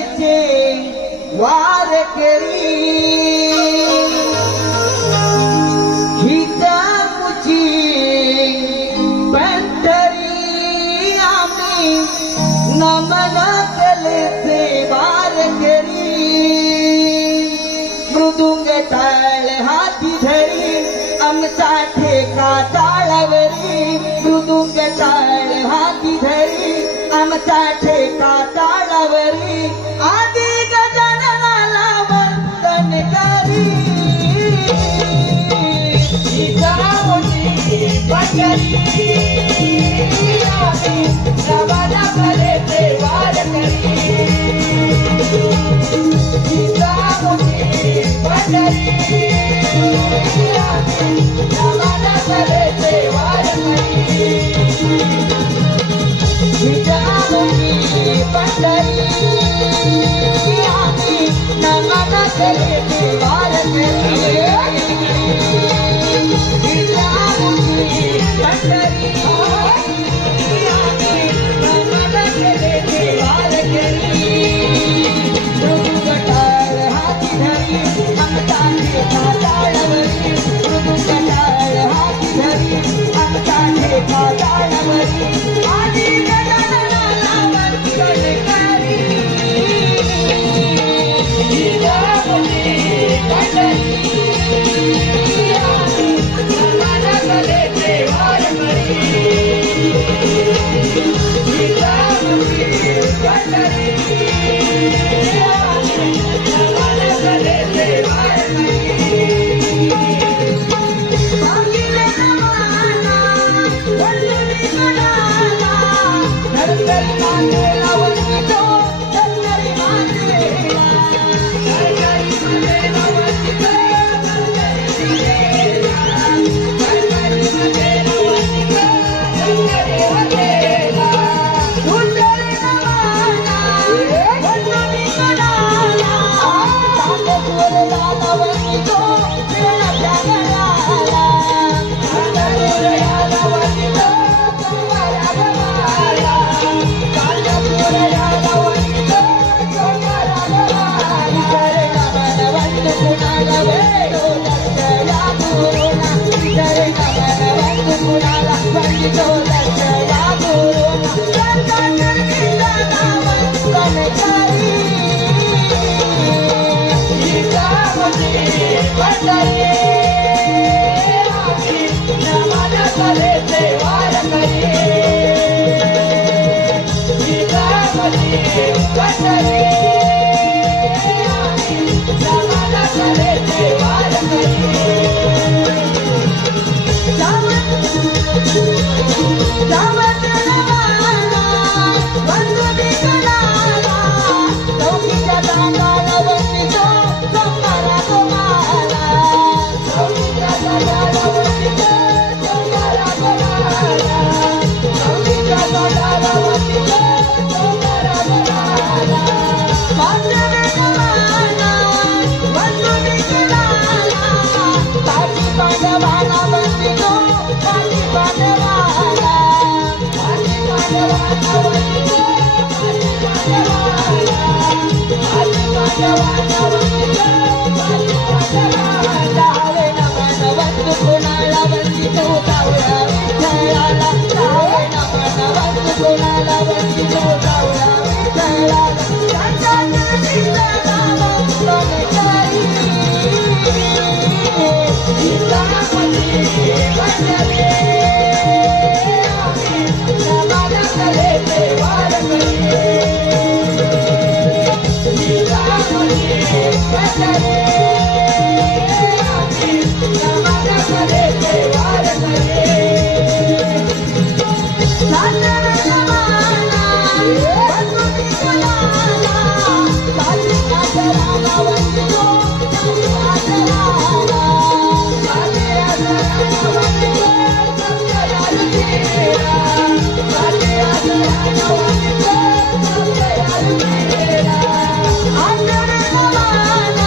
कलेचे वार करी हिता मुची पंढरी आम्ही नमन कलेचे वार करी मृदुंग टाळ हाती धरी आमचा ठेका टाळावरी मृदुंग टाळ हाती धरी आमचा ठेका टाळावरी आदि गजाननाला वंदन करी I'm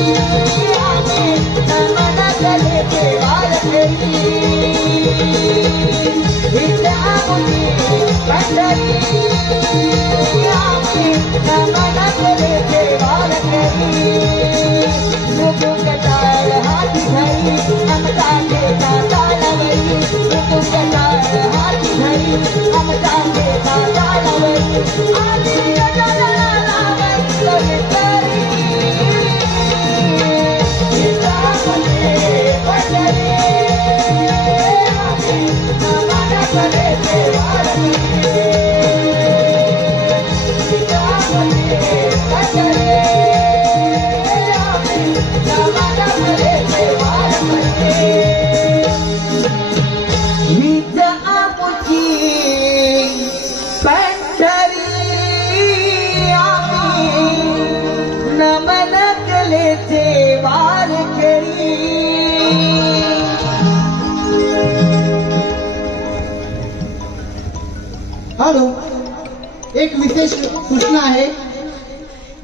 आम्ही नमन कलेचे वारकरी विद्यामुनी पंढरी आम्ही नमन कलेचे वारकरी सुख टाळ हाती धरी आमचा ठेका ताळवरी सुख टाळ हाती धरी आमचा ठेका ताळवरी आम्ही गजाननाला वंदन नमन कलेचे वारकरी। हॅलो, एक विशेष सूचना आहे।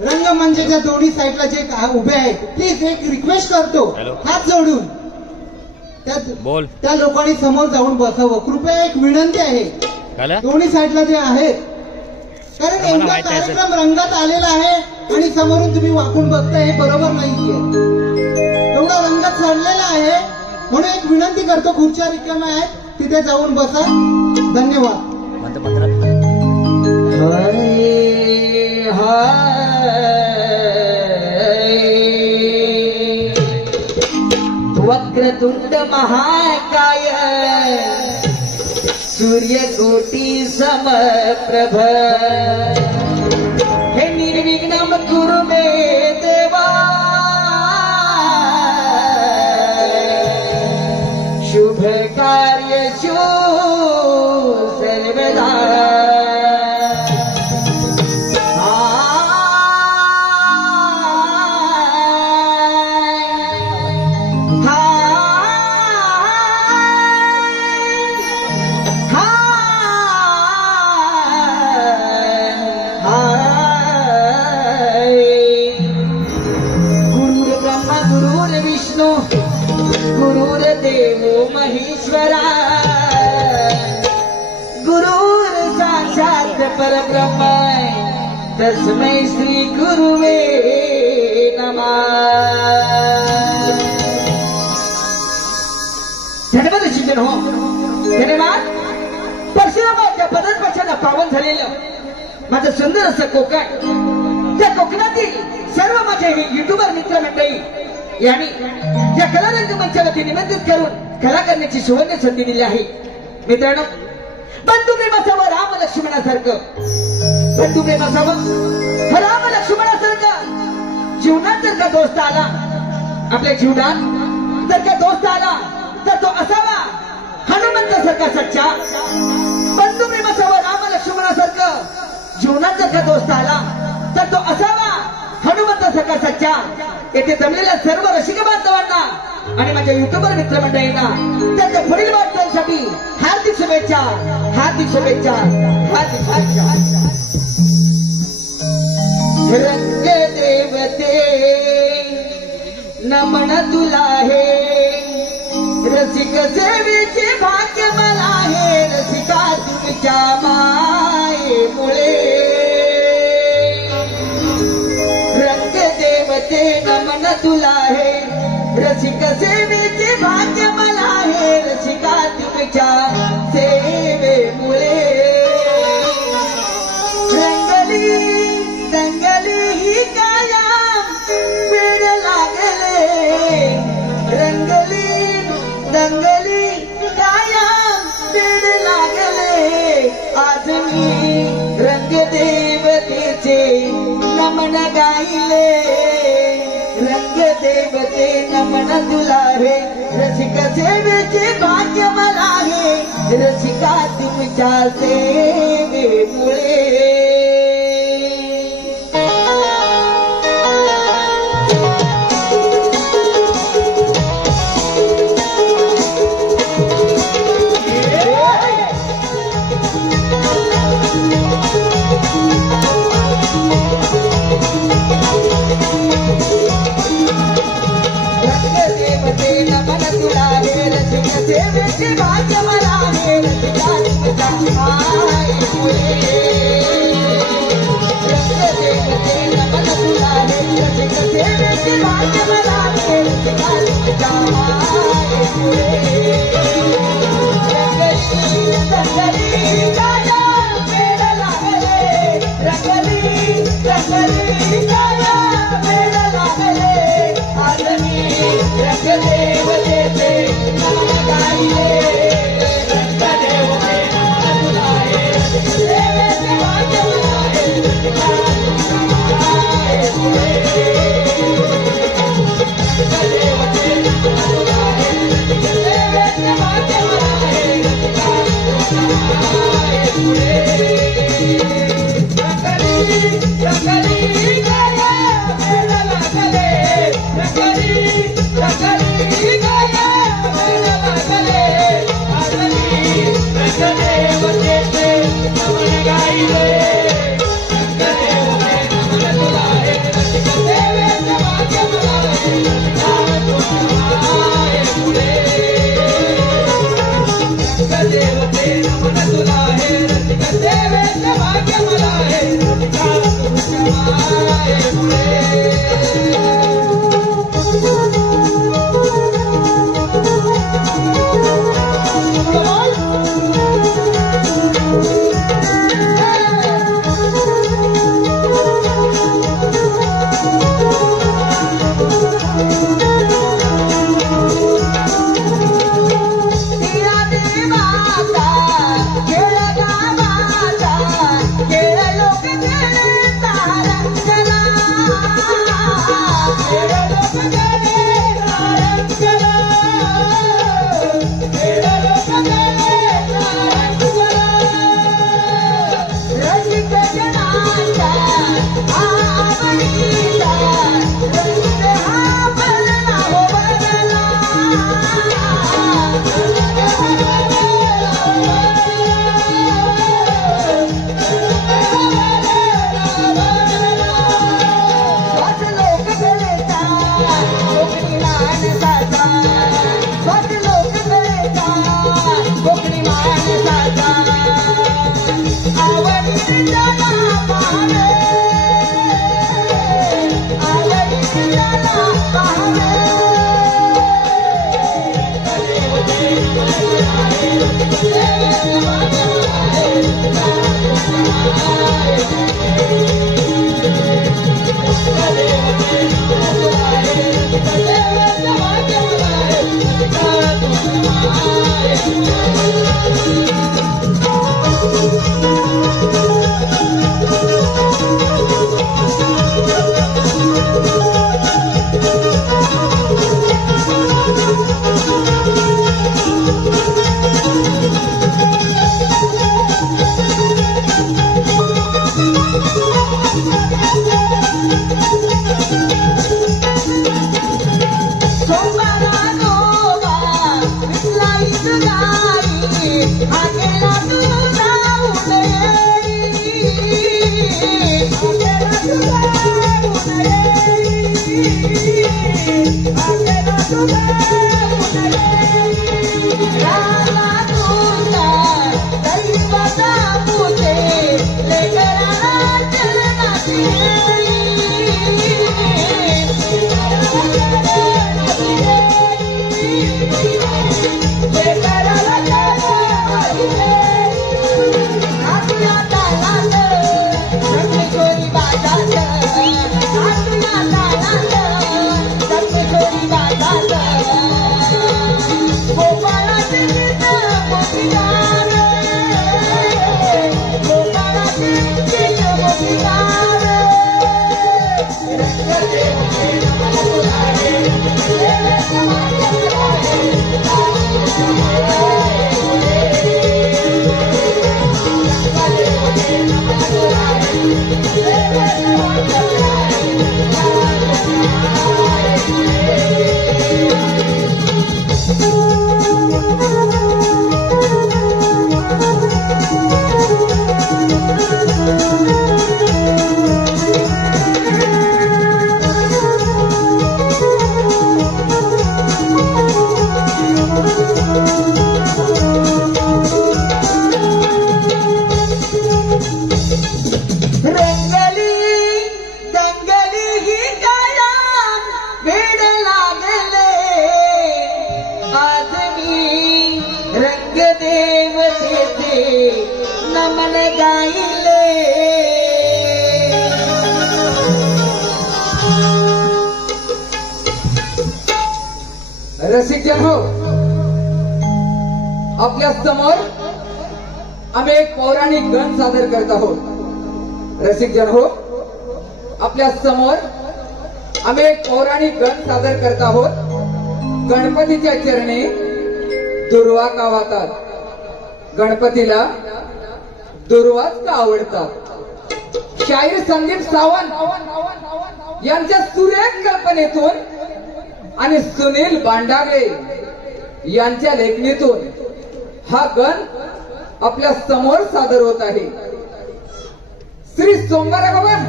रंगमंचाच्या दोन्ही साईडला जे उभे आहेत प्लीज एक रिक्वेस्ट करतो, हात जोडून त्या लोकांनी समोर जाऊन बसावं, कृपया एक विनंती आहे दोन्ही साईडला जे आहेत, कारण एवढा कार्यक्रम रंगात आलेला आहे आणि समोरून तुम्ही वाकून बघताय हे बरोबर नाहीये। एवढा रंगात चढलेला आहे म्हणून एक विनंती करतो, खुर्च्या रिकाम्या आहेत तिथे जाऊन बसा। धन्यवाद। वक्रतुंड महाकाय सूर्यकोटी समप्रभ हे निर्विघ्नम कुरु मे देवा शुभ कार्येषु सर्वदा। गुरुर्देवो महेश्वरा गुरुर साक्षात परब्रह्म तस्मै श्री गुरुवे नमः। धन्यवाद शिक्षण हो, धन्यवाद। परशुरामाच्या पदस्पर्शाने पावन झालेलं माझं सुंदर असं कोकण, त्या कोकणातील सर्व माझे युट्यूबर मित्र मंडळी यांनी या कला रंगमंचावरती निमंत्रित करून कला करण्याची सुवर्ण संधी दिली आहे। मित्रांनो, बंधू प्रेम असावं राम लक्ष्मणासारखं, बंधू प्रेम असावं राम लक्ष्मणासारखं। जीवनात जर का दोस्त आला, आपल्या जीवनात जर का दोस्त आला तर तो असावा हनुमंतासारखा सच्चा। बंधू प्रेम असावं राम लक्ष्मणासारखं, जीवनात जर का दोस्त आला तर तो असावा हनुमंतासारखा सच्चा। येथे जमलेल्या सर्व रसिक बांधवांना आणि माझ्या युट्यूबर मित्र मंडळींना त्यांच्या पुढील वाटचालीसाठी हार्दिक शुभेच्छा, हार्दिक शुभेच्छा, हार्दिक शुभेच्छा। रंग देवते नमन तुला हे, रसिक सेवेचे भाग्य मला हे, रसिका तुमच्या मायेमुळे। देवते नमन तुला हे, रसिक सेवेचे भाग्य मला हे, रसिका तुमच्या सेवेमुळे। रंगली दंगली ही कायम वेड लागले, रंगली दंगली कायम वेड लागले। आज मी रंगदेवतेचे नमन गाईले, रंग देवते नमन तुला हे, रसिक सेवेचे भाग्य मला हे, रसिका तुमच्या सेवेमुळे। मन गाईले रसिकजन हो, आपल्या समोर आम्ही एक पौराणिक गण सादर करत आहोत. रसिकजन हो, आपल्या समोर आम्ही एक पौराणिक गण सादर करत आहोत. गणपतीच्या चरणी दुर्वा का वाहतात? गणपतीला दुर्वाच का आवडतात? शाहीर संदीप सावंत यांच्या सुरेख कल्पनेतून आणि सुनील बांडागळे यांच्या लेखणीतून हा गण आपल्या समोर सादर होत आहे. श्री सोमवार भवन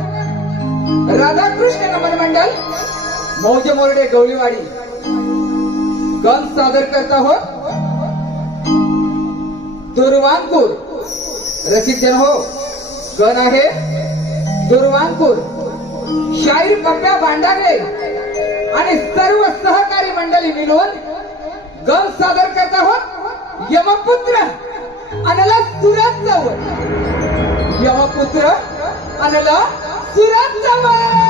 राधाकृष्ण नमन मंडल मौजे मोरडे गवळीवाडी गण सादर करत आहोत. दुर्वांकुर. रसिकजन हो, गण आहे दुर्वांकुर. शाहीर पप्प्या बांडागळे आणि सर्व सहकारी मंडळी मिळून गण सादर करत आहोत. यमपुत्र अनला सुरत चवळ. यमपुत्र अनला सुरत चवळ.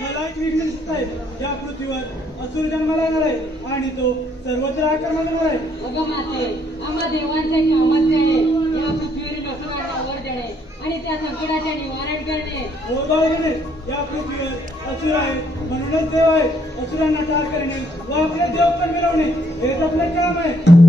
मला एक विघ्न दिसत आहे. या पृथ्वीवर असुर जन्माला येणार आहे आणि तो सर्वत्र आक्रमण करणार आहे. अगं माते, आम्हा देवांचे कामच देणे, या पृथ्वीवरील असुरांना वर देणे आणि त्या संकटाचे निवारण करणे. गोदावरीने या पृथ्वीवर असुर आहे म्हणूनच देव आहे. असुरांना ठार करणे व आपले देव पण मिळवणे हेच आपले काम आहे.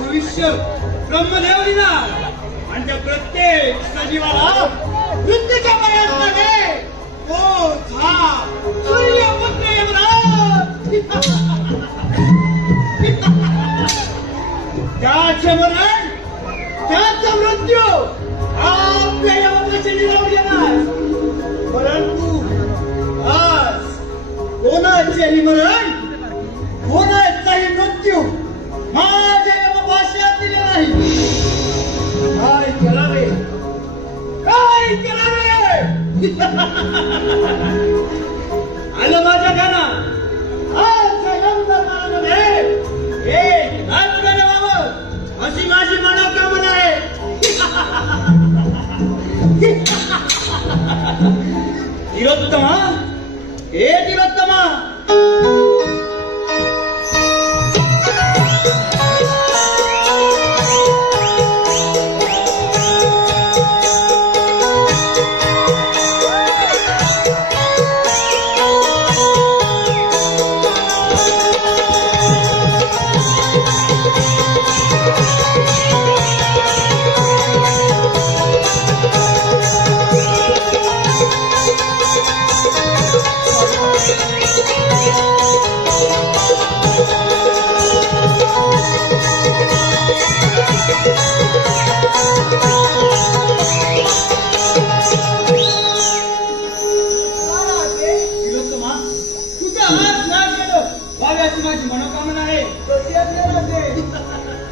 भविष्य ब्रह्मदेव लिहिणार आणि त्या प्रत्येक सजीवाला मृत्यूच्या पर्यंत तो सूर्यपुत्र यमराज त्याचे मरण त्याचा मृत्यू आपल्या यमराजाच्या निरावर येणार. परंतु आज कोणाचेही मरण कोणाचाही मृत्यू माझ्या यमभाष्यात दिले नाही. काय करावे काय करावे आलं माझ्या कानात. आजच्या यमदरबारामध्ये एक राज्य व्हावं अशी माझी मनोकामना आहे. तिलोत्तमा हे तिलोत्तमा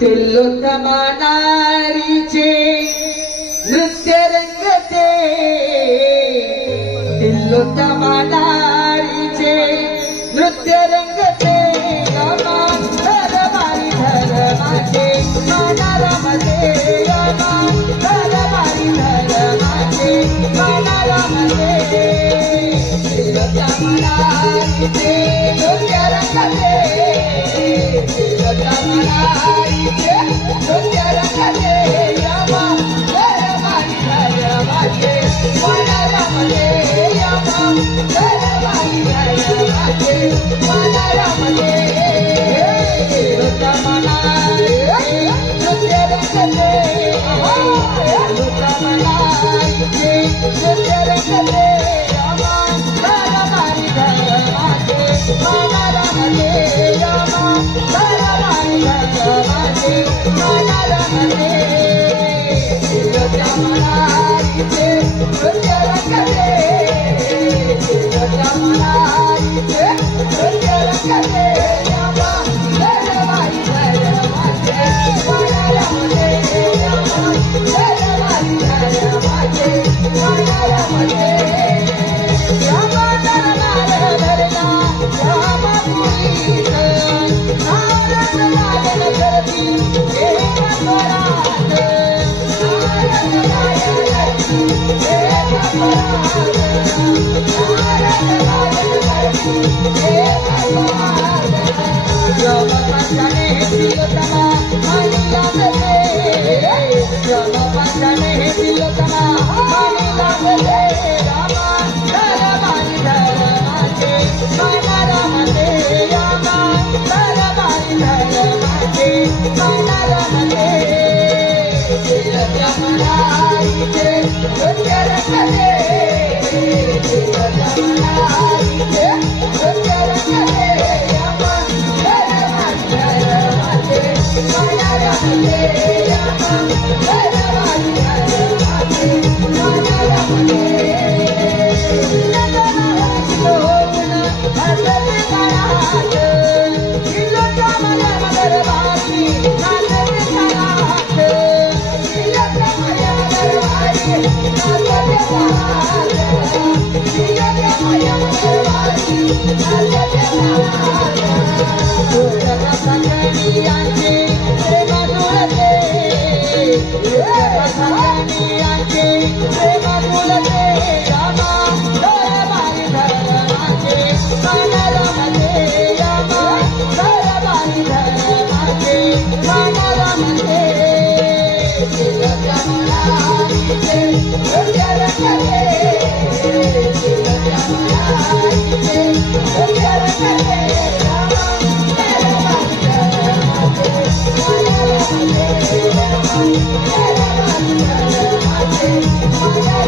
तिलोत्तमा नारीचे नृत्य रंगते. तिलोत्तमा नारीचे नृत्य रंगते. रामा धरमारी धरमाचे मनारामध्ये. रामा धरमारी धरमाचे मनारामध्ये. तिलोत्तमा नारीचे नृत्य रंगते. तिलोत्तमा नारीचे नृत्य रंगते. रामा धरमारी धरमाचे मनारामध्ये. रामा धरमारी धरमाचे मनारामध्ये. तिलोत्तमा नारीचे नृत्य रंगते. तिलोत्तमा नारीचे नृत्य रंगते. रामा धरमारी धरमाचे मनारामध्ये. रामा धरमारी धरमाचे मनारामध्ये. तिलोत्तमा नारीचे नृत्य रंगते. तिलोत्तमा नारीचे नृत्य रंगते. रामा धरमारी धरमाचे मनारामध्ये. रामा धरमारी धरमाचे मनारामध्ये. रामा धरणार धरला रामा पुरीत. नारद नारायण करती एक परात. नारद नारायण करती एक परात. नारद नारायण करती एक परात. रमपंचने तिलोत्तमा आणि लागले. रमपंचने तिलोत्तमा आणि लागले. रामा धरमारी धरमाचे मनारामध्ये. रामा धरमारी धरमाचे मनारामध्ये. तिलोत्तमा नारीचे नृत्य रंगते. तिलोत्तमा नारीचे नृत्य रंगते. रामा धरमारी धरमाचे मनारामध्ये. रामा धरमारी धरमाचे मनारामध्ये. Thank you.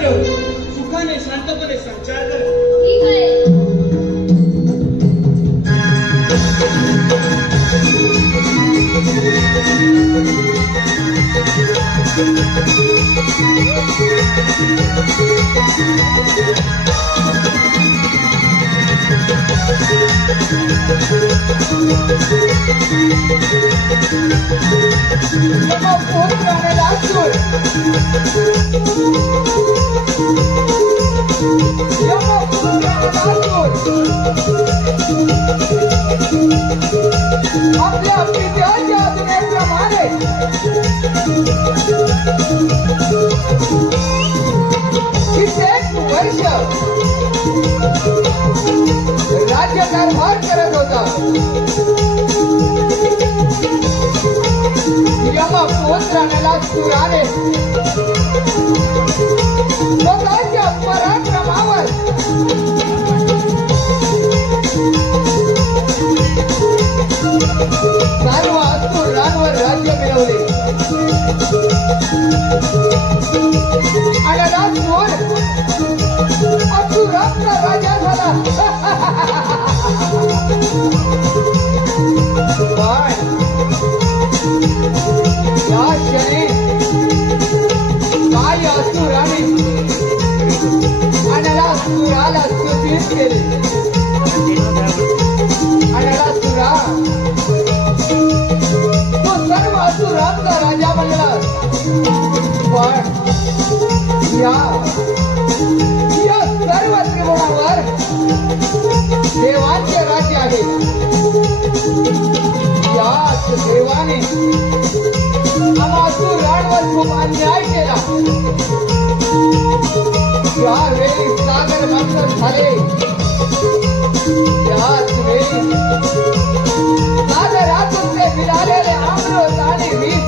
ठेव, सुखाने शांतपणे संचार कर. ठीक आहे. आपल्या पित्याच्या आज्ञेप्रमाणे कित्येक वर्ष राज्यकारभार करत होता. यमपुत्राला सुराने स्वतःच्या पराक्रमावर सर्व असुरांवर राज्य मिळवले. आणि राजूर असुरांचा राजा झाला. पण या क्षणी काही असुराने आणि असुराला स्तुतीत केले. आणि असुरा तो सर्व असुरांचा राजा बनला. पण या सर्व त्रिभुवनावर देवांचे राज्य आहे. याच देवाने आम्हा असुरांवर खूप अन्याय केला. त्यावेळी सागर मंथन झाले. त्याच वेळी सागरातून ते मिळालेले अमृत आणि विष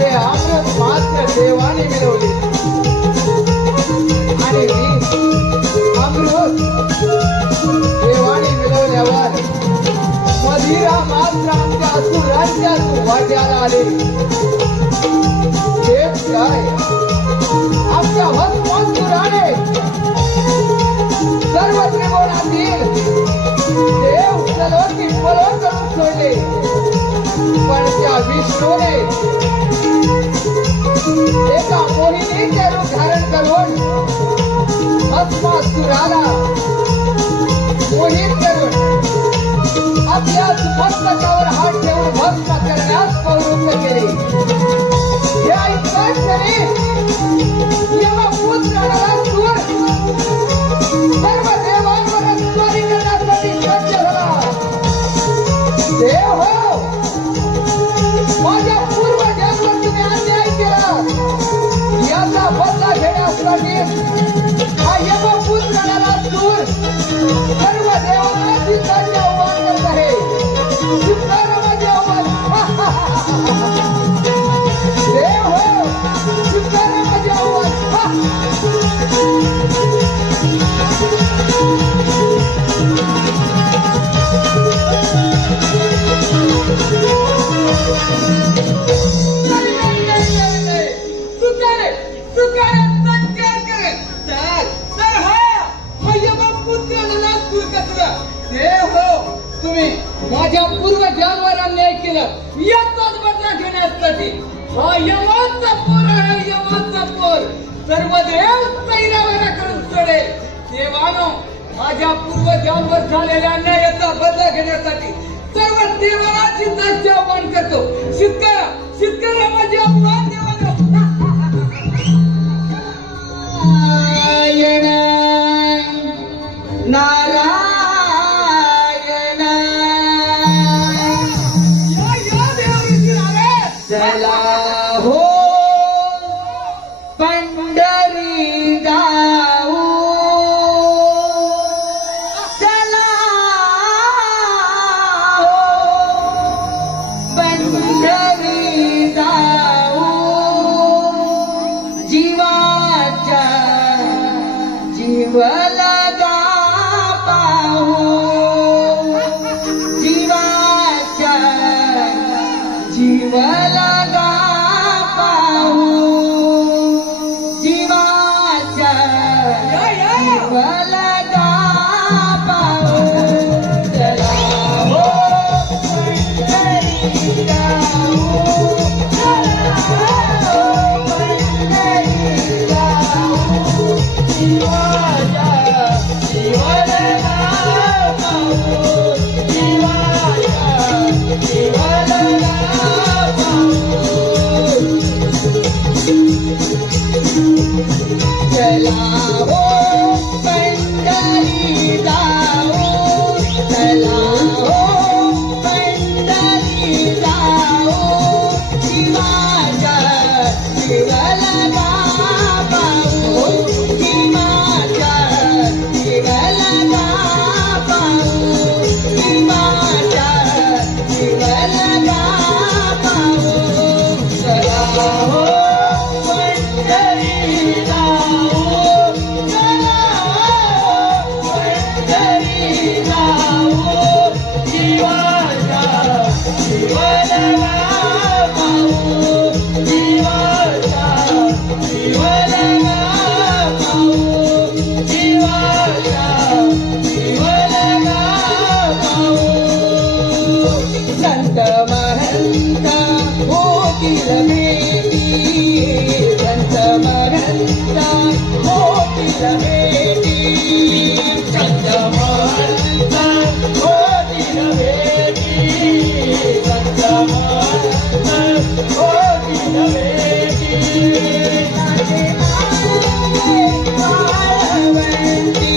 ते अमृत मात्र देवाने मिळवले. आणि विष अमृत देवाने मिळवल्यावर मदिरा मात्र आमच्या असुरांच्या वाट्याला आले. हेच काय आमच्या भस्मासुराने सर्व त्रिभुवनातील देव सलोकी पलो करून सोडले. पण त्या विष्णूने एका मोहिनीचे रूप धारण करून भस्मासुराला मोहित करून आपल्या मस्तकावर हात ठेवून भस्म करण्यास प्रवृत्त केले. हे ऐकताच तरी यमपुत्राला सूर सर्व देवांवर स्वारी करण्यासाठी सज्ज झाला. देव हो, माझ्या पूर्वजांवर तुम्ही अन्याय केला. याचा बदला घेण्यासाठी हा यमपुत्राला सूर सर्व देवांना चित्ताचे आव्हान करत आहे. चित्ताला माझे आव्हान. देव हो, चित्ताला माझे आव्हान. तुम्ही माझ्या पूर्वजांवर अन्याय केलं. याचाच बदला घेण्यासाठी हा यमाचा पोर आहे. यमाचा पोर सर्व देव तैरावरा करून सोडेल. देवानो, माझ्या पूर्वजांवर झालेल्या अन्यायाचा बदला घेण्यासाठी सर्व देवाला चित्ताचे आव्हान करतो. शेतकऱ्या माझे आव्हान देवानो. नारायण चला हो पंढरी जाऊ. चला हो पंढरी जाऊ. चला हो पंढरी जाऊ, चला हो पंढरी जाऊ, शिवाच्या शिवलगा पाहू, शिवाच्या शिवलगा पाहू, शिवाच्या शिवलगा पाहू. चला हो पंढरी जाऊ, चला हो पंढरी जाऊ, शिवाच्या शिवलगा पाहू, शिवाच्या शिवलगा पाहू, शिवाच्या शिवलगा पाहू. संत महंत होतील भेटी, संत महंत होतील भेटी, संत महंत होतील भेटी, संत महंत होतील भेटी. नाचे आनंदे वाळवंटी,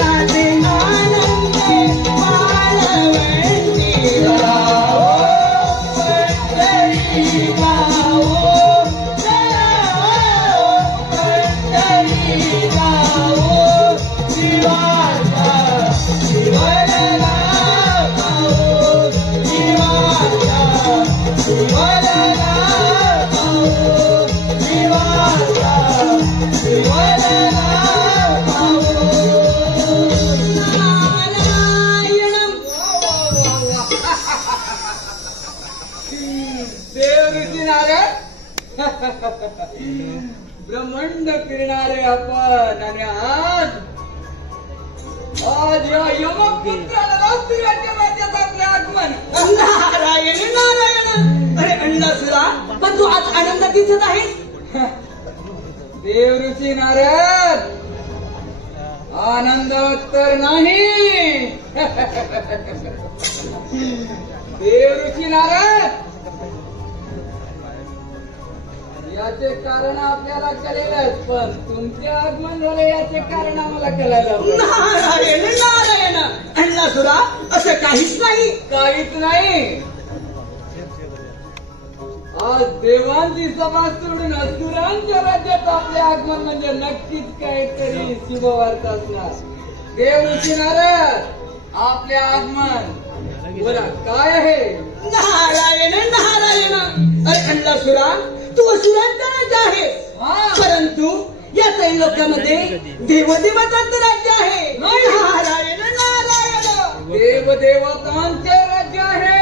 नाचे आनंदे वाळवंटी. चला हो पंढरी जाऊ, चला हो पंढरी जाऊ, शिवाच्या शिवलगा पाहू, शिवाच्या शिवलगा पाहू, शिवाच्या शिवलगा पाहू. नारायणं. देव ऋषी नारायण ब्रह्मांड फिरणारे आपण, आणि आज या यमपुत्राला राष्ट्रीयाच्या राज्यात आपले आगमन. नारायण नारायण. अरे अण्णासुरा, पण तू आज आनंद दिसत आहेस. देव ऋषी नारायण, आनंद तर नाही. देव ऋषी नारायण, याचे कारण आपल्याला कळेलच, पण तुमचे आगमन झाले याचे कारण आम्हाला कळायला. नारायण नारायण. अण्णासुरा, असं काहीच नाही. काहीच नाही. आज देवांची सभा सोडून असुरांच्या राज्यात आपले आगमन म्हणजे नक्कीच काहीतरी शुभवार्ता असणार. देव ऋषी नारायण, आपले आगमन बोला काय आहे. नारायण नारायण. अरे अण्णासुरा, तू असुरांचा राजा आहे, परंतु या त्रैलोक्यामध्ये देवदेवतांचं राज्य आहे. नारायण नारायण. देवदेवतांचे राज्य आहे.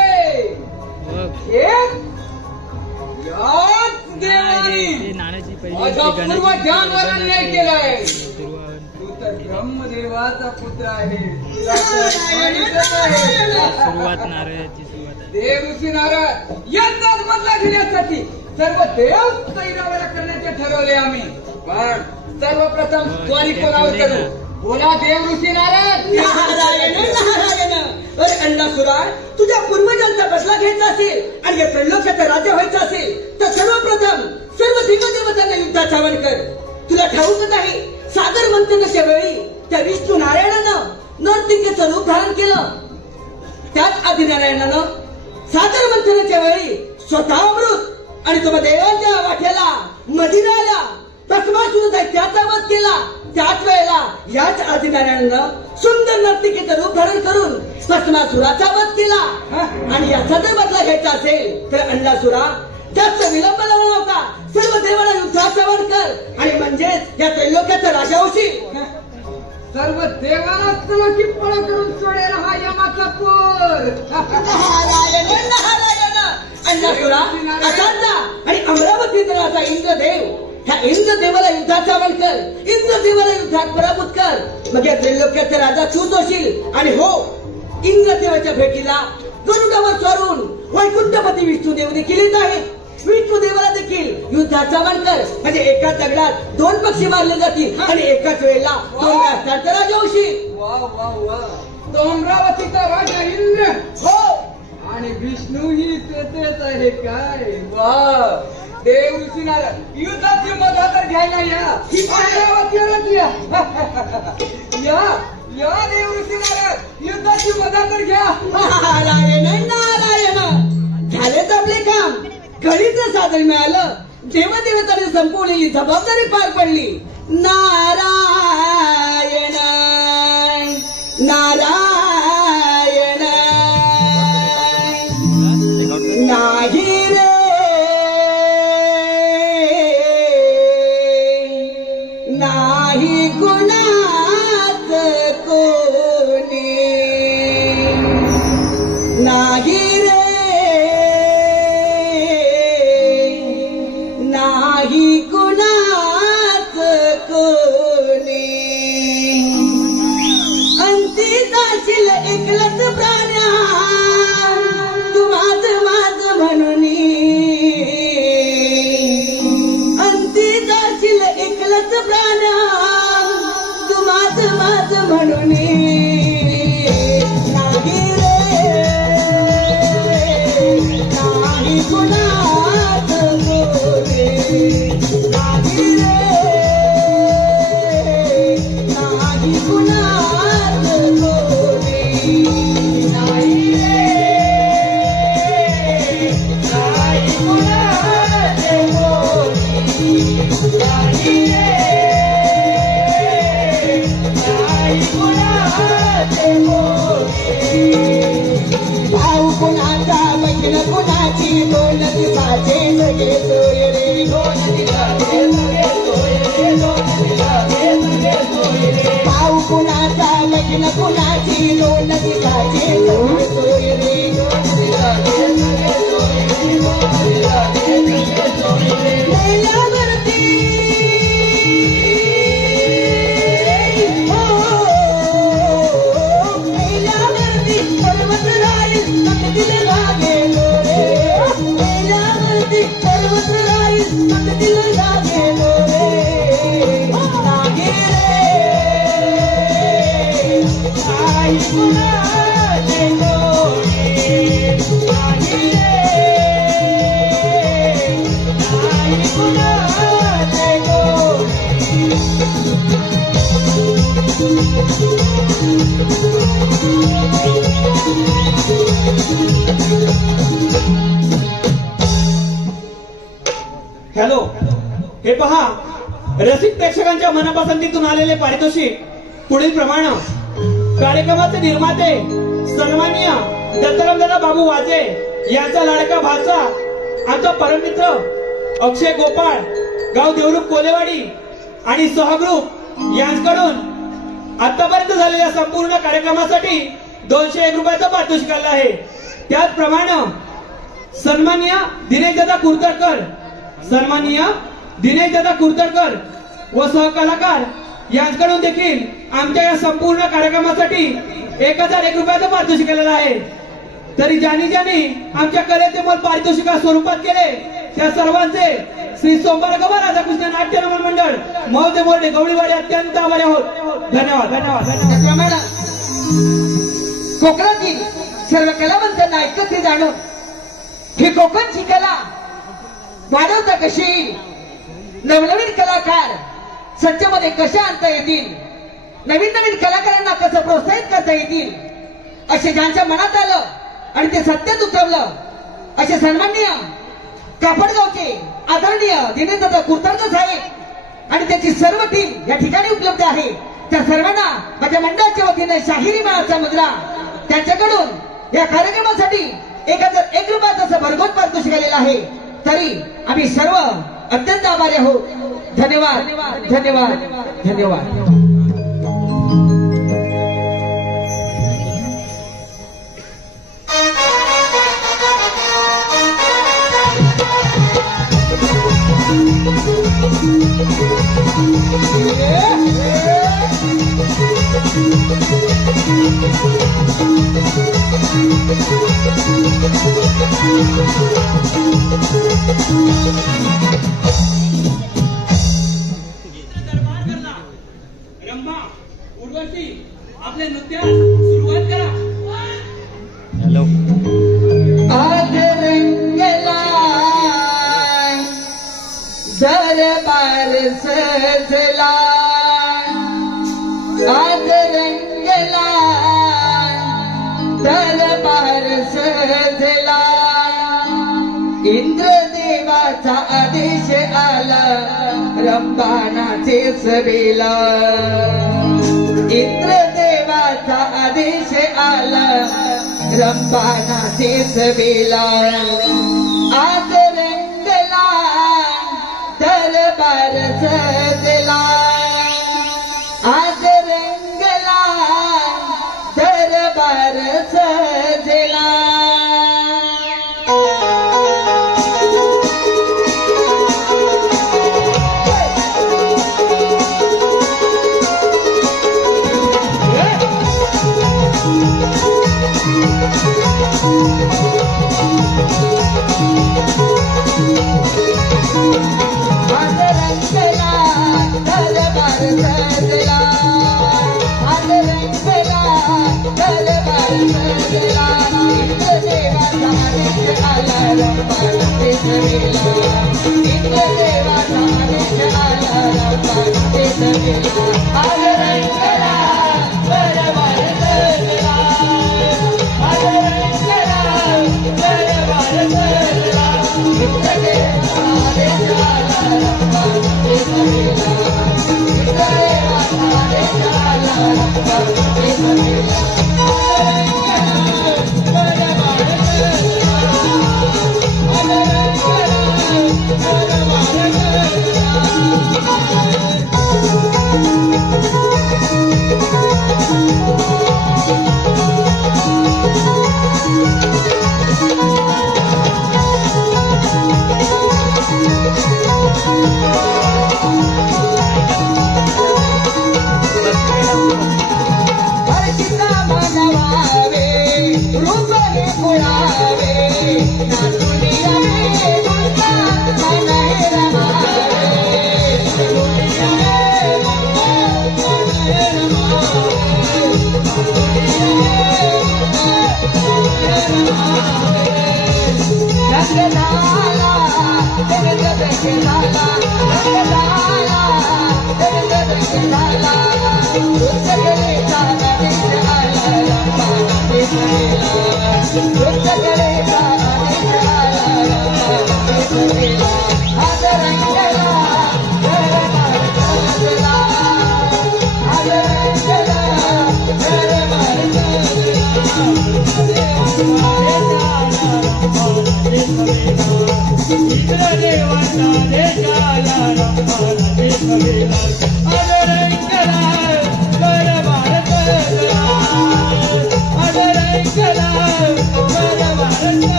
याच देवानी माझ्या पूर्वजांवर अन्याय केलाय. तू तर ब्रह्मदेवाचा पुत्र आहे. देव ऋषी नारायण, यांचाच बदला घेण्यासाठी सर्व देव तैरावेला करण्याचे ठरवले आम्ही. पण सर्वप्रथम स्वारी कोणावर करू. बोला देव ऋषी नारायण. नारायण नारायण. अरे अण्णासुरा, तुझ्या पूर्वजांचा बदला घ्यायचा असेल आणि या त्रैलोक्याचं राज्य व्हायचं असेल तर सर्वप्रथम सर्व देवदेवतांना युद्धात आवाहन कर. तुला ठाऊकच आहे, सागर मंथनाच्या वेळी त्या विष्णू नारायणानं नर्तिकेचं रूप धारण केलं. त्याच आदिनारायणानं सागर मंथनाच्या वेळी स्वतः अमृत आणि तुम्हा देवांच्या वाट्याला मदिनाला भस्मासुर दैत्याचा वध केला. त्याच वेळेला याच आदिनारायणानं सुंदर नर्तिकेचं रूप धारण करून भस्मासुराचा वध केला. आणि याचा जर बदला घ्यायचा असेल तर अण्णासुरा, जास्त विलंब न होता सर्व देवाला युद्धात आवाहन कर आणि म्हणजेच या त्रैलोक्याचा राजा होशील. सर्व देवाला तलकी पळ करून सोडेल हा यमाचा पोर. नारायण नारायण. अण्णासुरा, असांचा आणि अमरावती तळाचा इंद्रदेव, ह्या इंद्रदेवाला युद्धात आवाहन कर. इंद्रदेवाला युद्धात पराभूत कर. मग या त्रैलोक्याचा राजा तूच होशील. आणि हो, इंद्रदेवाच्या भेटीला गरुडावर चढून वैकुंठपती विष्णुदेव देखील येत आहेत. विष्णुदेवाला देखील युद्धाचा आवाहन कर. म्हणजे एका दगडात दोन पक्षी मारले जातील आणि एकाच वेळेला दोन राष्ट्रांचा राजा होशील. वा वा वा. तो अमरावतीचा राजा इंद्र, हो, आणि विष्णू ही तेथेच आहे काय. वा. देव ऋषी नारद युद्धाची मजा तर घ्यायला या ही पांडवाची या या देव ऋषी नारद युद्धाची मजा तर घ्या. नारायण नारायण झालेच आपले काम घडीचं साधन मिळालं देवदेवताने संपवलेली जबाबदारी पार पडली. नारायण नारायण नाही रे नाही कुणाच कोणी नाही रे नाही कुणाच कोणी अंती जाशील एकलच प्राण्या तू माझ म्हणून अंती जाशील एकलच प्राण्या तू माझ म्हणून नाही रे नाही कुणाच कोणी नाही रे नाही कुणाच कोणी नाही रे नाही कुणाच कोणी नाही रे नाही कुणाच कोणी. भाऊ कुणाचा बहीण कुणाची दोन दिवसाचे सगळे सोय रे दोन दिवसाचे सगळे सोय रे दोन दिवसाचे सगळे सोय रे. भाऊ कुणाचा बहीण कुणाची दोन दिवसाचे सगळे सोय रे दोन दिवसाचे सगळे सोय रे दोन दिवसाचे सगळे सोय रे. लैलावरती लैलावरती पर्वत राहील तकदीर लागेलो रे लैलावरती पर्वत राहील तकदीर लागेलो रे लागे रे नाही कुणाचे कोणी नाही रे नाही कुणाचे कोणी. हॅलो, हे पहा रसिक प्रेक्षकांच्या मनापसंतीतून आलेले पारितोषिक पुढील प्रमाणे. कार्यक्रमाचे निर्माते सन्माननीय दत्तरामदादा बाबू वाजे यांचा लाडका भाचा आमचा परममित्र अक्षय गोपाळ गाव देवरूप कोलेवाडी आणि सहग्रुप यांच्याकडून आतापर्यंत झालेल्या संपूर्ण कार्यक्रमासाठी 201 रुपयाचं पारितोषिक आलं आहे. त्याचप्रमाणे सन्माननीय दिनेशदादा कुर्तडकर सन्माननीय दिनेशदादा कुर्तडकर व सहकलाकार यांच्याकडून देखील आमच्या या संपूर्ण कार्यक्रमासाठी 1001 रुपयाचं पारितोषिक केलेलं आहे. तरी ज्यांनी आमच्या कलेचे मोल पारितोषिका स्वरूपात केले त्या सर्वांचे श्री सोमवारगवा राधाकृष्ण नाट्य नमन मंडळ महोदय बोर्डे गवळीवाडी अत्यंत आभारी आहोत. धन्यवाद धन्यवाद धन्यवाद. कोकणातील सर्व कलावंतांना एकत्रित आणून ही कोकणची कला वाढवता कशी येईल, नवनवीन कलाकार संचामध्ये कशा आणता येतील, नवीन नवीन कलाकारांना कसं प्रोत्साहित करता येतील असे ज्यांच्या मनात आलं आणि ते सत्यात उतरवलं असे सन्माननीय कापडगावचे आदरणीय दिनेशदादा कुर्तडकर साहेब आणि त्याची सर्व टीम या ठिकाणी उपलब्ध आहे. त्या सर्वांना माझ्या मंडळाच्या वतीने शाहिरी माळाचा मुद्रा त्यांच्याकडून या कार्यक्रमासाठी 1001 रुपयाचं भरघोस पारितोषिक आलेलं आहे. तरी आम्ही सर्व अत्यंत आभारी आहोत. धन्यवाद धन्यवाद धन्यवाद. रंभा उर्वशी आपल्या नृत्यास सुरुवात करा. हॅलो. आज रंगला दरबार सजला आज रंगला दरबार सजला इंद्रदेवाचा आदेश आला रंभानाचे सभेला इंद्रदेवाचा आदेश आला रंभानाचे सभेला आज रंगला दरबार सजला आज रंगला दरबार सजला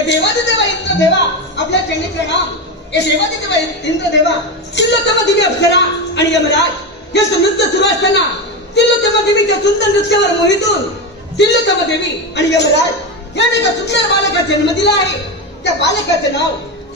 हे देवादिदेवा इंद्रदेवा आपल्या चरणी प्रणाम. हे देवादिदेवा इंद्रदेवा तिलोत्तम देवी अप्सरा आणि यमराज यांचं नृत्य सुरू असताना तिलोत्तम देवीच्या सुंदर नृत्यावर मोहितून तिलोत्तम देवी आणि यमराज यांनी एका सुंदर बालकाचा जन्म दिला आहे. त्या बालकाचं नाव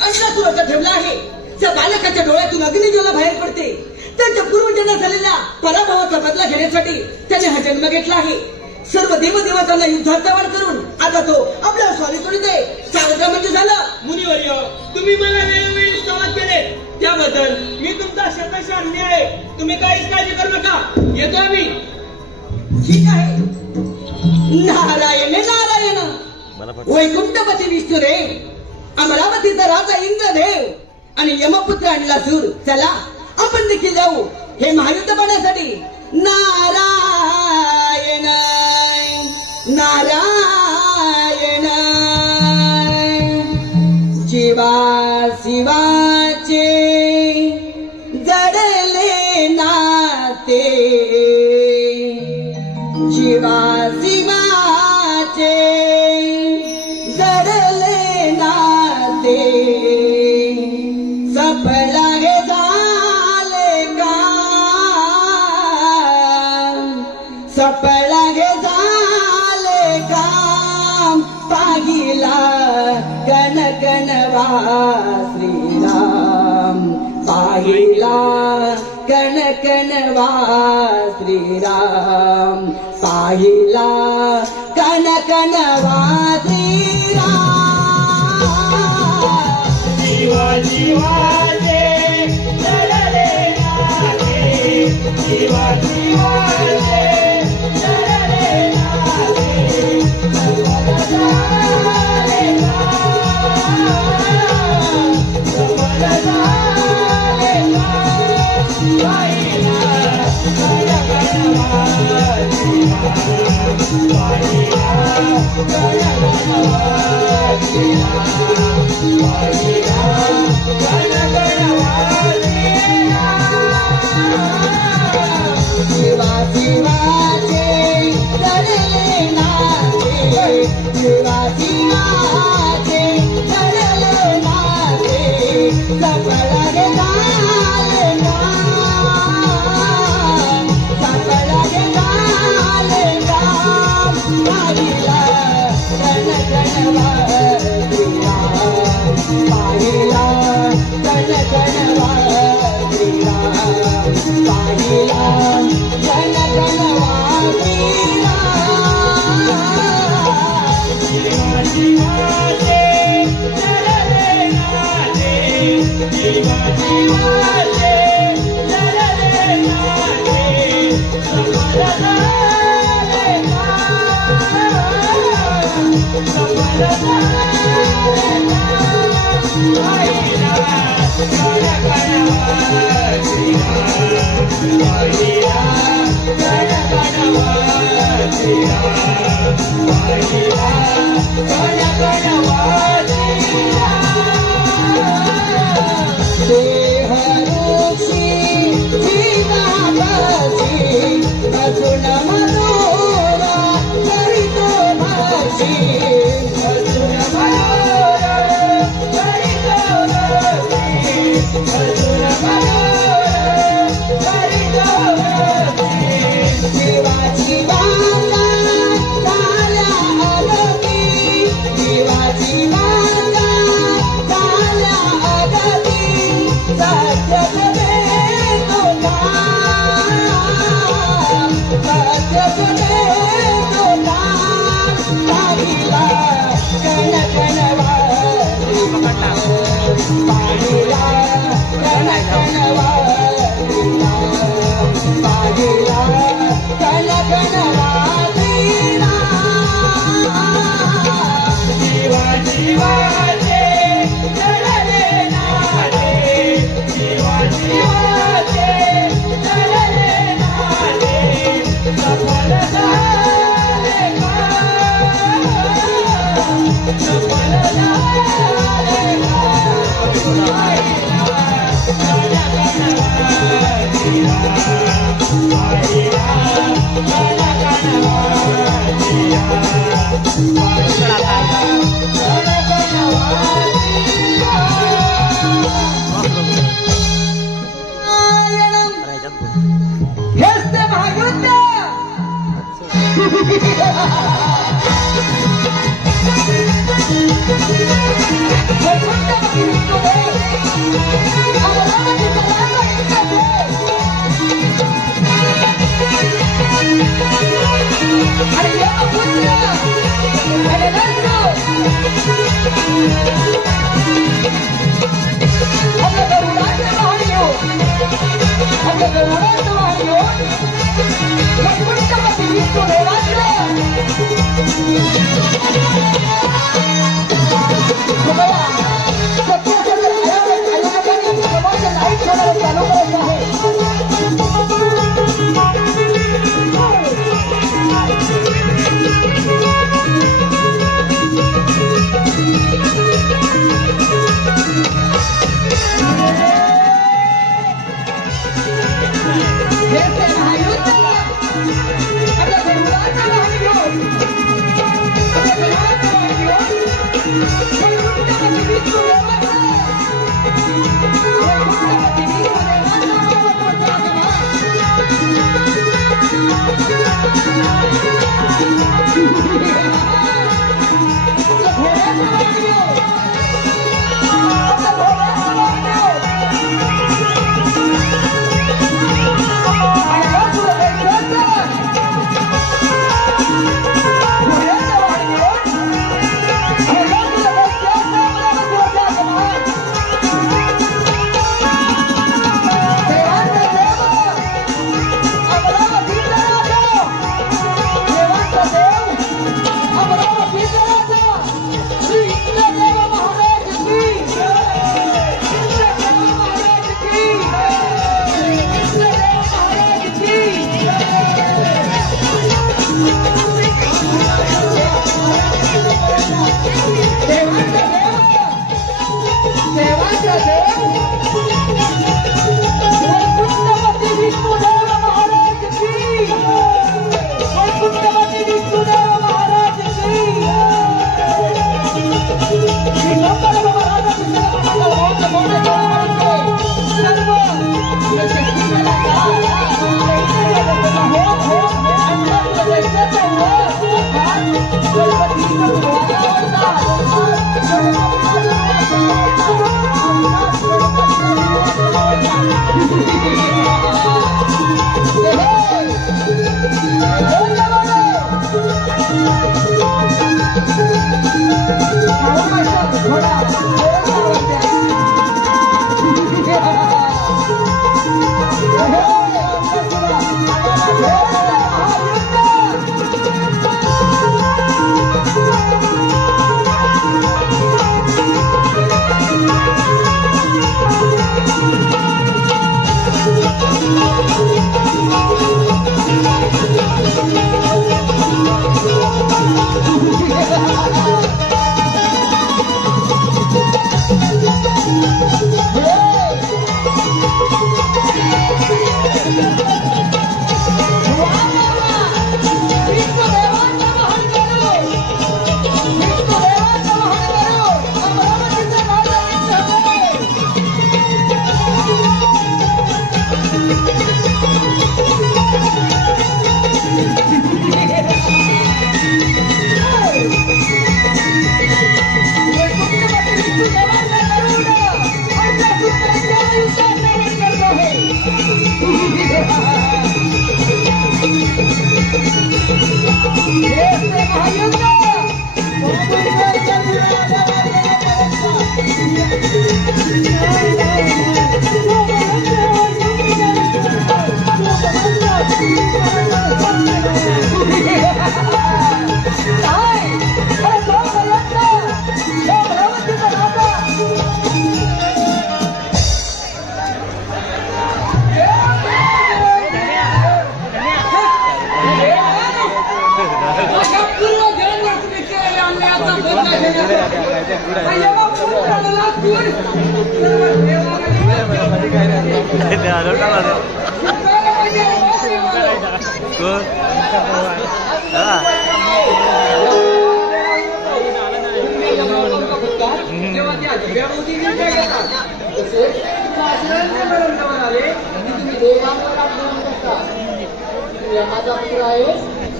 अंशासुराचं ठेवलं आहे. त्या बालकाच्या डोळ्यातून अग्निज्वाला बाहेर पडते. त्यांच्या पूर्वजन्मात झालेल्या पराभवाचा बदला घेण्यासाठी त्याने हा जन्म घेतला आहे. सर्व देवदेवतांना युद्धात जवळ करून आता तो आपल्या स्वारी करीते. सावत्र म्हणजे झालं. मुनिवर्य, तुम्ही मला वेळोवेळी संवाद केले त्याबद्दल मी तुमचा शतशः ऋणी आहे. तुम्ही काहीच काळजी करू नका. येतो आम्ही. ठीक आहे. नारायण नारायण. वैकुंठपती विष्णुरे, अमरावतीचा राजा इंद्रदेव आणि यमपुत्र आणला सूर. चला आपण देखील जाऊ हे महायुद्ध पाहण्यासाठी. नारायण नारायण. जीवा शिवाचे जडले नाते. जीवा शिवाचे जडले नाते. सफल हे झाले काम. सफल हे झाले काम. पाहिला कन कनवा श्रीराम. पाहिला कन कनवा श्रीराम. पाहिला कन कनवा श्रीराम. जीवा जीवाचे जडले नाते. जीवा जीवाचे जडले नाते. सफल झाले काम. सफल झाले काम. पाहिला कन कनवा श्रीराम. पाहिला कन कनवा श्रीराम. पाहिला कन कनवा श्रीराम. जीवा शिवाचे जडले नाते. जीवा शिवाचे जडले नाते. सफल हे झाले काम. सफल हे झाले काम. पाहिला कन कनवा श्रीराम. पाहिला कन कनवा श्रीराम. पाहिला कन कनवा श्रीराम. जीवा जीवाचे जडले नाते. जीवा जीवाचे जडले नाते. सफल झाले काम. सफल झाले काम. पाहिला कन कनवा श्रीराम. पाहिला कन कनवा श्रीराम. पाहिला कन कनवा श्रीराम. देहरुषी जीवापसी अजुन मनोरा करितो भासी. अजुन मनोरा करितो भासी. अजुन मनोरा करितो भासी. जीवा जीवाला झाल्या अगती. जीवा जीवाला झाल्या अगती. सत्यच देतो काम. सत्यच देतो काम. पाहिला कन कनवा श्रीराम. पाहिला कन कनवा श्रीराम. पाहिला कन कनवा श्रीराम. जीवा जीवाचे जडले नाते. जीवा जीवाचे जडले नाते. सफल झाले काम. सफल झाले काम. पाहिला कन कनवा श्रीराम. पाहिला कन कनवा श्रीराम. पाहिला कन कनवा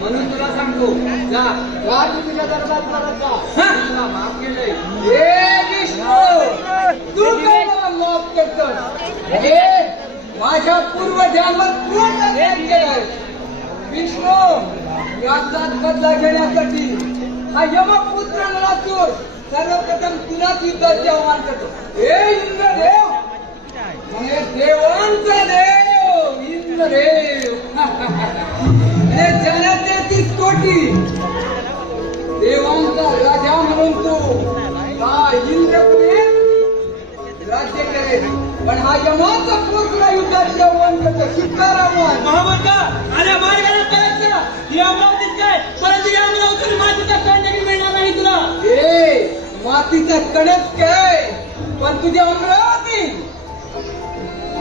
म्हणून तुला सांगतो जा तुझ्या दरबार परत जा माफ केलंय येतोय. अरे माझ्या पूर्वजांवर कोण अभियान केलंय? विष्णू याचा बदला घेण्यासाठी हा यमपुत्र नरासूर सर्वप्रथम तुलाच युद्धाचे आव्हान करतो. हे इंद्रदेव म्हणजे देवांचा देव इंद्रदेव. अरे जनाचे 30 कोटी देवांचा राजा म्हणून तू हा इंद्रपुरीत राज्य करेल. पण हा यमाचा पुत्र युद्धाचे आव्हान करतो. स्वीकार आव्हान. महामंडळ आणि मार्गाला करायचं ही अमरावतीच काय, परंतु या अमरावतीत मातीचा कण देखील मिळणार नाही तुला. ए मातीचा कणच काय, पण तुझी अमरावती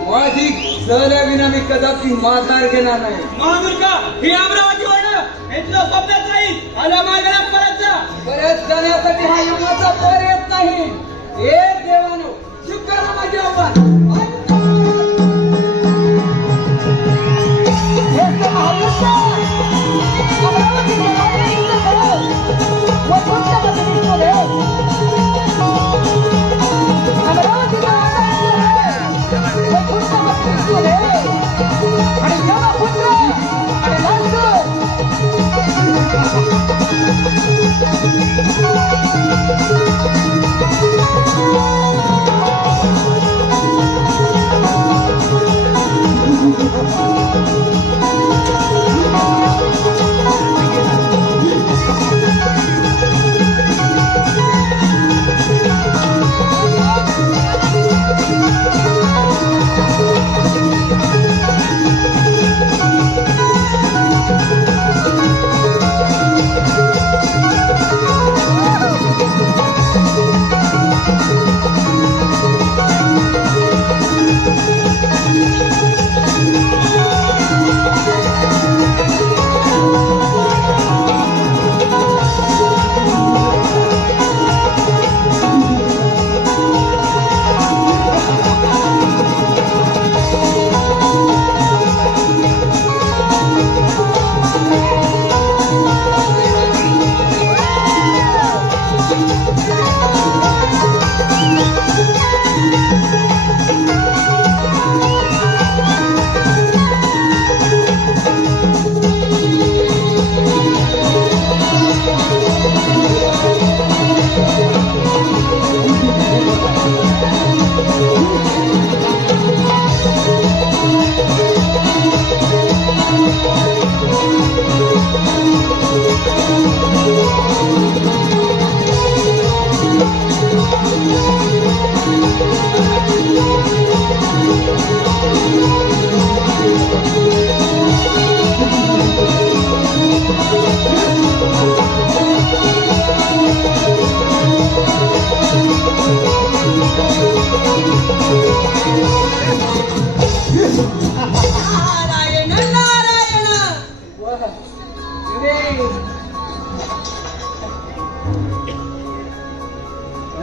माझी सहऱ्याविना मी कदापि माघार घेणार नाही. महामूर्ख ही अमरावती वाढ हे तुला स्वप्नात राहील. आल्या मार्गाला परत जा. परत जाण्यासाठी हा यमाचा पर येत नाही. हे देवानो स्वीकारा माझे आव्हान.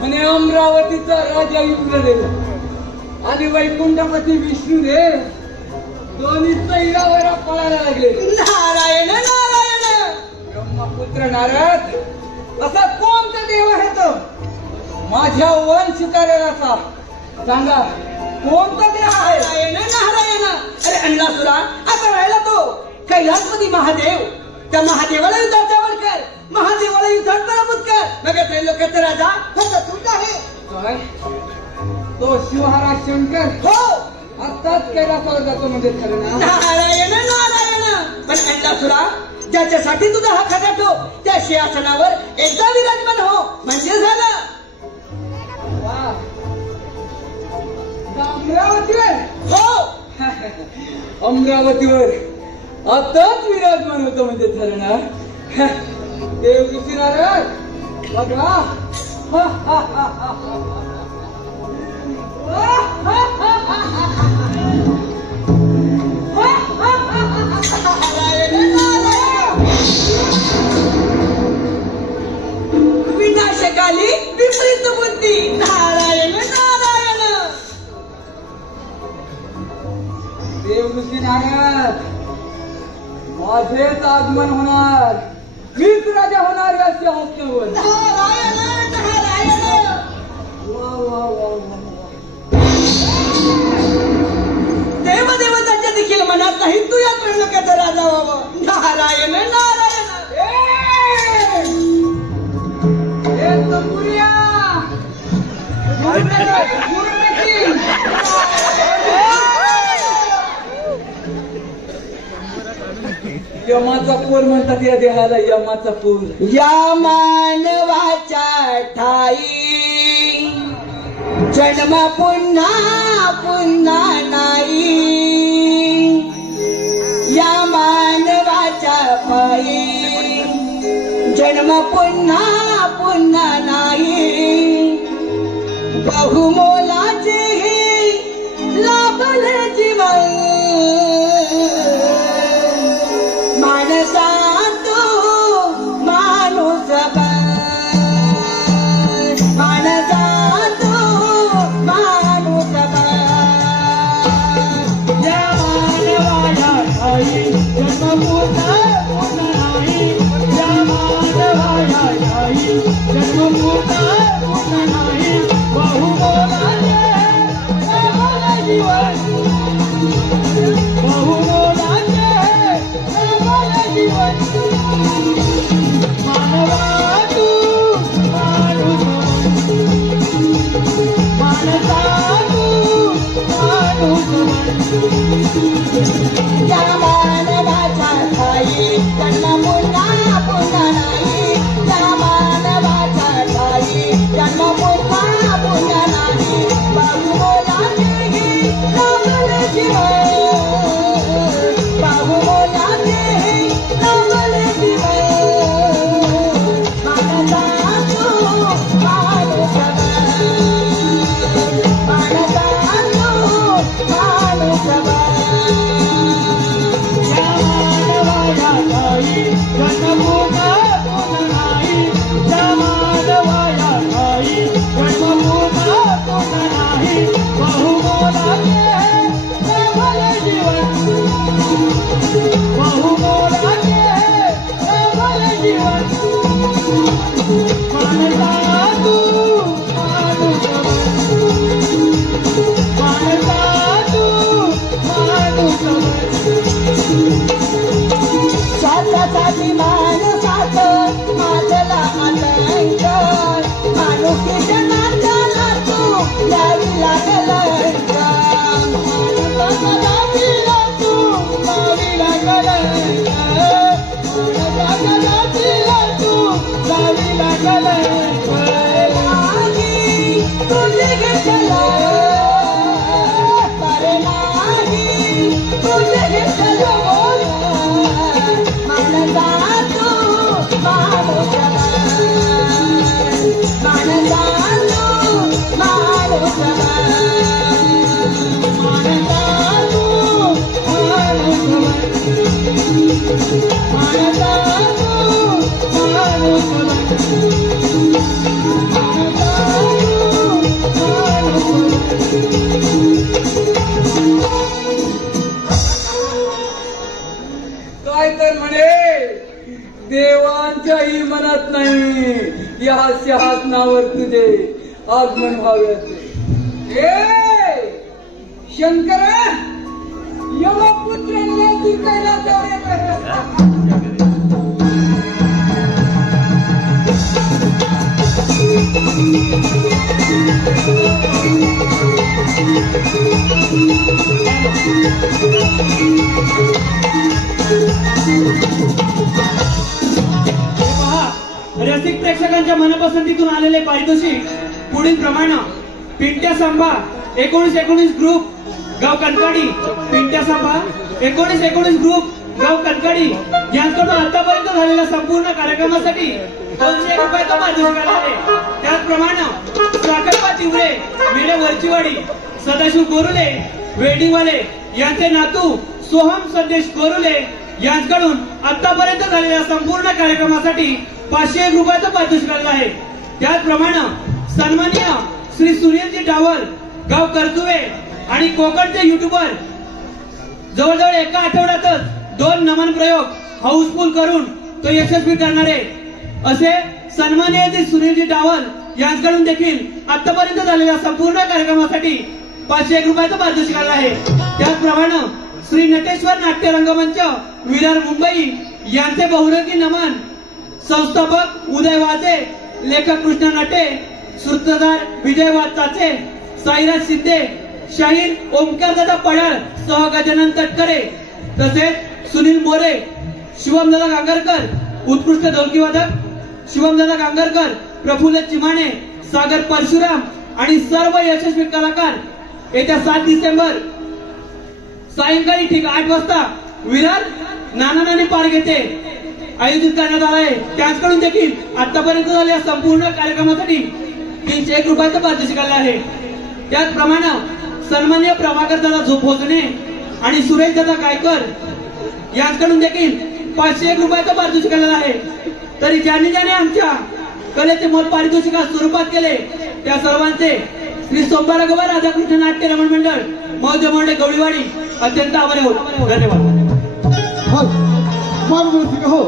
म्हणे अमरावतीचा राजा इंद्रदेव आणि वैकुंठपती विष्णुदेव दोन्ही सैरावर पळायला लागले. नारायण नारायण. ब्रह्मपुत्र नारद असा कोणता देव आहे तो माझ्या वंश करेल असा सांगा कोणता देव आहे? नारायण नारायण. अरे अंडासुरा आता राहिला तो कैलासपती महादेव. त्या महादेवाला युद्धाचा आव्हान कर. महादेवाला युद्धात पराभूत कर. मग त्रैलोक्याचा राजा फक्त तूच आहे. काय तो शिवहारा शंकर? हो आत्ताच कैलासावर जातो म्हणजे खरं ना? नारायण नारायण. पण अंडासुरा ज्याच्यासाठी तुझा हा खटाटो त्या सिंहासनावर एकदा विराजमान हो म्हणजे झालं. वा अमरावतीवर? हो अमरावतीवर आताच विराजमान होतो म्हणजे खरं ना? देव ऋषी नारद बघा. विनाशकाली विपरीत बुद्धी. नारायण नारायण. देव ऋषी नारद माझेच आगमन होणार. मीच राजा होणार या सिंहासनावर. नारायण नारायण. वा वा वा वा. यमाचा पूर म्हणतात या देहाला, यमाचा पूर. या मानवाच्या ठाई जन्म पुन्हा पुन्हा नाही. या मानवाच्या पायी जन्म पुन्हा पुन्हा नाही. बहुमोलाचे हे लाभले जीवन माणसा तो माणूस माणसा तो माणूस. या मानवाला ठाई जन्म पुन्हा पुन्हा नाही. या मानवाला ठाई जन्म पुन्हा पुन्हा नाही. बहुमोलाचे लाभले जीवन, बहुमोलाचे लाभले जीवन. मानवा तू माणूस, मानसा तू माणूस. या मानवाच्या ठाई जन्म पुन्हा पुन्हा नाही. या मानवाच्या ठाई जन्म पुन्हा पुन्हा नाही. बहुमोलाचे हे लाभले जीवन, बहुमोलाचे हे लाभले जीवन. मानसा तू माणूस, मानसा तू माणूस. या मानवाला ठाई जन्म पुन्हा पुन्हा नाही. या मानवाला ठाई जन्म पुन्हा पुन्हा नाही. बहुमोलाचे लाभले जीवन, बहुमोलाचे लाभले जीवन. मानसा तू माणूस, मानसा तू माणूस. स्वार्थासाठी माणसाचं माजला आतंक. माणुसकीच्या नात्याला तू द्यावी लागलं. माणसाला तू द्यावी लागलं. माणसाला तू द्यावी लागलं. नाही तुझे घेतलं, बरे नाही तुझे घेतलं. मानसा तू माणूस, मानसा तू माणूस. मानसा तू माणूस, मानसा तू माणूस. काय तर म्हणे देवांच्याही मनात नाही या सिंहासनावर तुझे आगमन व्हावे. शंकर यमपुत्रांना दुर्गाला रसिक प्रेक्षकांच्या मनपसंतीतून आलेले पारितोषिक पुढील प्रमाणे. पिंट्या सांबा 1919 ग्रुप गाव कनकाडी. पिंट्या सांबा 1919 ग्रुप गाव कनकाडी यांच्याकडून आतापर्यंत झालेल्या संपूर्ण कार्यक्रमासाठी 200 रुपयाचा पारितोषिक आहे. त्याचप्रमाणे साखरपा तिवरे मेळे वरचीवाडी सदाशिव गोरुले वेडीवाले यांचे नातू सोहम संदेश गोरुले यांच्याकडून आतापर्यंत झालेल्या संपूर्ण कार्यक्रमासाठी 501 रुपयाचं पारितोषिक आहे. त्याचप्रमाणे सन्माननीय श्री सुनीलजी डावल गाव करतुवे आणि कोकणचे युट्यूबर जवळजवळ एका आठवड्यातच 2 नमन प्रयोग हाऊसफुल करून तो यशस्वी करणारे असे सन्माननीय श्री सुनीलजी डावल यांच्याकडून देखील आतापर्यंत झालेल्या संपूर्ण कार्यक्रमासाठी 501 रुपयाचं पारितोषिक आहे. त्याचप्रमाणे श्री नटेश्वर नाट्य रंगमंच विरार मुंबई यांचे बहुरंगी नमन संस्थापक उदय वाजे, लेखक कृष्ण नटे, सूत्रधार विजय वाचाचे साईराज शिंदे, शाहीर ओमकारदादा पडाळ सह गजानन तटकरे, तसेच सुनील मोरे, शिवमदादा गांगरकर उत्कृष्ट ढोलकीवादक, शिवमदादा गांगरकर, प्रफुल्ल चिमाणे, सागर परशुराम आणि सर्व यशस्वी कलाकार येत्या 7 डिसेंबर सायंकाळी ठीक 8 वाजता विरार नाना नानी पार्क येथे आयोजित करण्यात आला आहे. त्यांच्याकडून देखील आतापर्यंत झालेल्या संपूर्ण कार्यक्रमासाठी 301 रुपयाचं पारितोषिक आलं आहे. त्याचप्रमाणे सन्माननीय प्रभाकर दादा भोसले आणि सुरेश दादा गायकर यांच्याकडून देखील 501 रुपयाचं पारितोषिक आलेलं आहे. तरी ज्यांनी आमच्या कलेचे मोल पारितोषिका स्वरूपात केले त्या सर्वांचे श्री सोमवारगोबा राधाकृष्ण नाट्य रमण मंडळ मौज मंडळ गवळीवाडी अत्यंत आभारी आहोत. धन्यवाद. हो,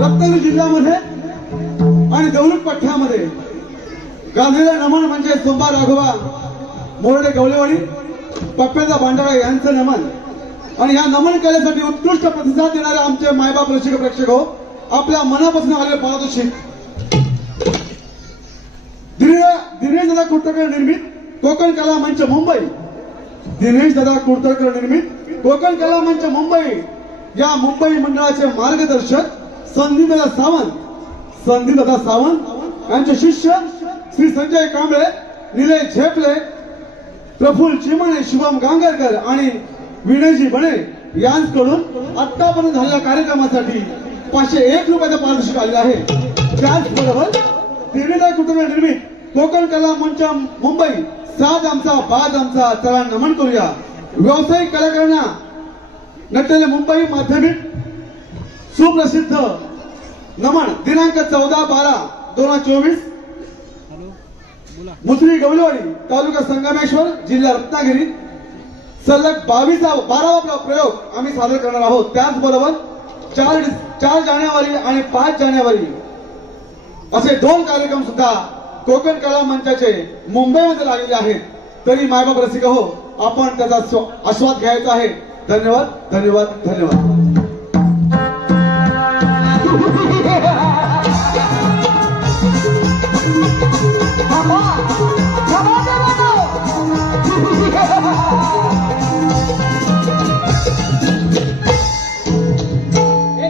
रत्नागिरी जिल्ह्यामध्ये आणि देवरुख पठ्ठ्यामध्ये गांधीला नमन म्हणजे सोमवार राघोबा मोरडे गवळीवाडी पप्प्याचा भांडारा यांचं नमन. आणि या नमन कलेसाठी उत्कृष्ट प्रतिसाद देणारे आमचे मायबाप रसिक प्रेक्षक हो, आपल्या मनापासून आलेले पारितोषिक दिनेश दादा कुर्तकर निर्मित कोकण कला मंच मुंबई, दिनेश दादा कुर्तकर निर्मित कोकण कला मंच मुंबई या मुंबई मंडळाचे मार्गदर्शक संदीपदादा सावंत यांचे शिष्य श्री संजय कांबळे, निलय झेपले, प्रफुल्ल चिमाणे, शिवम गांगरकर आणि विनयजी बणे यांच्याकडून आतापर्यंत झालेल्या कार्यक्रमासाठी 501 रुपयाचं पारितोषिक आलेलं आहे. त्याचबरोबर दिनेश दादा कुर्तकर निर्मित कोकण कला मंच मुंबई साज आमचा बाज आमचा चला नमन करूया. व्यावसायिक कलाकारांना नटलेले मुंबई माध्यमिक सुप्रसिद्ध नमन दिनांक 14/12/2024 मुसरी गवळीवाडी तालुका संगमेश्वर जिल्हा रत्नागिरी सलग 12वा प्रयोग आम्ही सादर करणार आहोत. त्याचबरोबर 4 जानेवारी आणि 5 जानेवारी असे 2 कार्यक्रम सुद्धा कोकण कला मंचाचे मुंबईमध्ये लागलेले आहेत. तरी मायबाप रसिक हो, आपण त्याचा आस्वाद घ्यायचा आहे. धन्यवाद धन्यवाद धन्यवाद.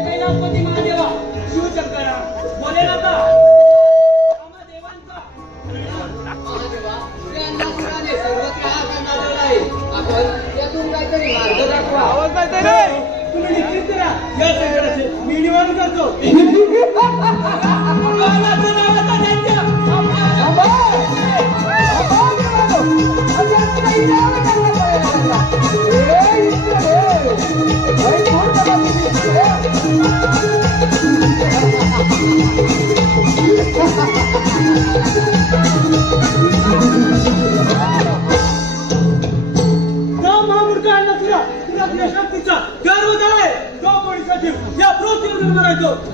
कैलासपती महादेवा शिवशंकरा भोलेनाथा तुम्ही निश्चित करा या संकटाचे मी निवारण करतो.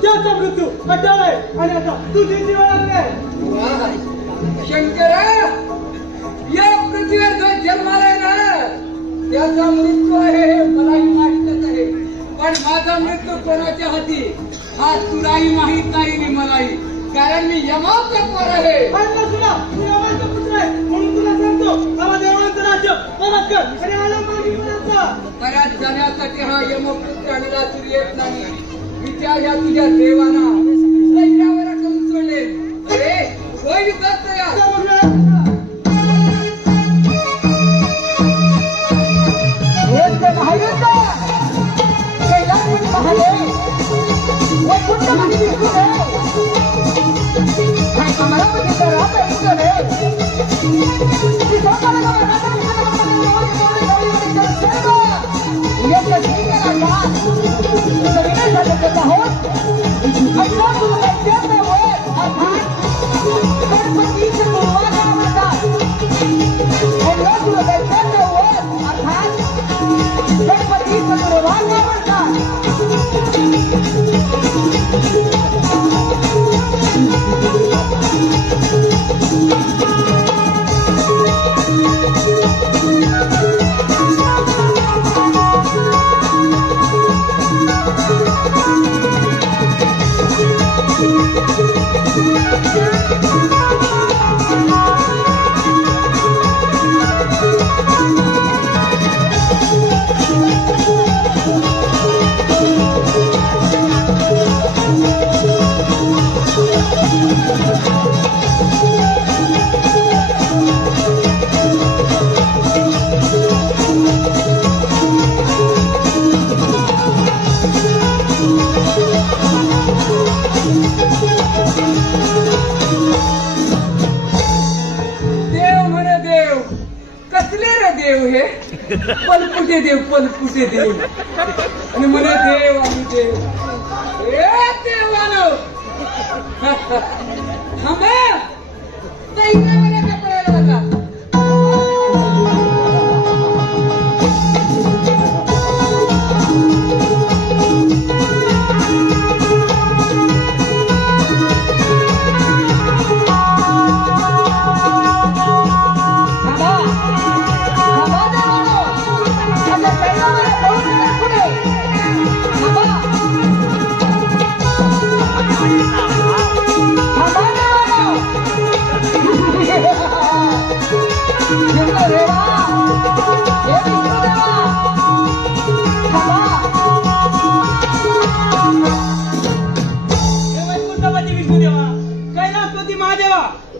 त्याचा मृत्यू अड्डालाय आणि आता तुझी जीवनात शंकरा, या पृथ्वीवर जो जन्मालाय ना त्याचा मृत्यू आहे हे मलाही माहीतच आहे. पण माझा मृत्यू कोणाच्या हाती हा तुलाही माहीत नाही आणि मलाही, कारण मी यमाचा पोर आहे. तू यमाचा पुत्र आहे म्हणून तुला सांगतो आम्हा देवांचं राज्य परत कर आणि आला मागे परत जाण्यासाठी हा यमपुत्र आणि लातूर येत नाही. विचार या तुझ्या देवाना सैन्यावर करून सोडले. अरे होय करतो या महायुद्ध कैलासपती महादेव वैकुंठमध्ये दिसून आहे. आणि अमरावतीचा राजा दिसून आहे. Thank you. पलपुटे देव आणि म्हणे देव आणि देव देवानो करायला लागा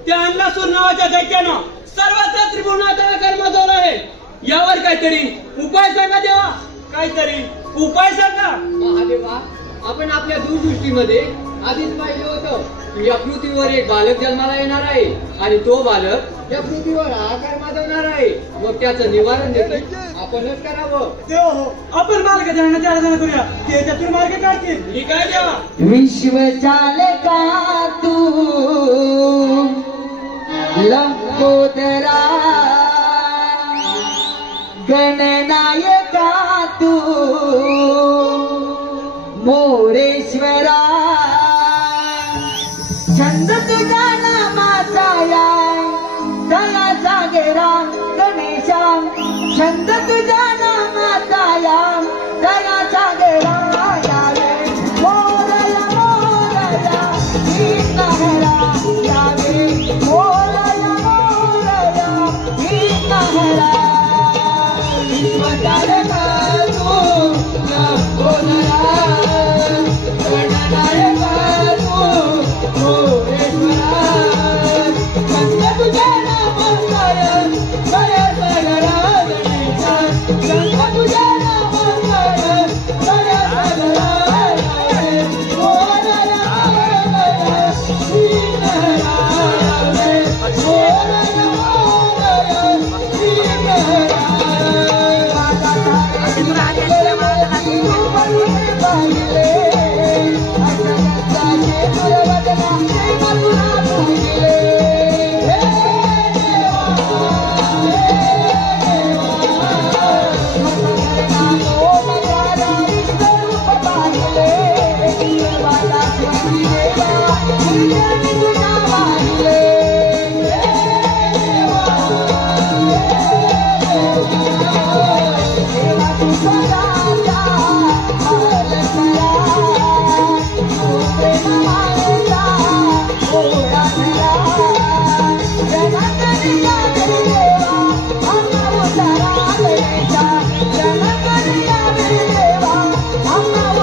त्या अन्नासूर नावाच्या दैत्यानं सर्वत्र त्रिभुवनाचा कर्म जोडला आहे. यावर काहीतरी उपाय सांगा देवा, काहीतरी उपाय सांगा. महादेवा, आपण आपल्या दूरदृष्टीमध्ये आधीच पाहिलं होतं की या पृथ्वीवर एक बालक जन्माला येणार आहे आणि तो बालक या पृथ्वीवर आकार माजवणार आहे. मग त्याचं निवारण देखील आपणच करावं. देव आपण मार्ग जाण्याची आराधना करूया, ते त्यातून मार्ग काढतील. ही काय देवा? विश्व चालका तू लंबोदरा गणनायका तू मोरेश्वरा छंद तुझा नामाचा या दया जागेरा गणेशा छंद तुझा नामाचा या दया जागेरा यावे मोरया मोरया ही नहरा यावे मोरया मोरया ही नहरा विश्वचालका तू लंबोदरा गणनायका तू मोरेश्वरा छंद तुझा नामाचा या दया जागेरा गणेशा छंद तुझा नामाचा या दया जागेरा यावे मोरया मोरया ही नहरा यावे मोरया मोरया ही नहरा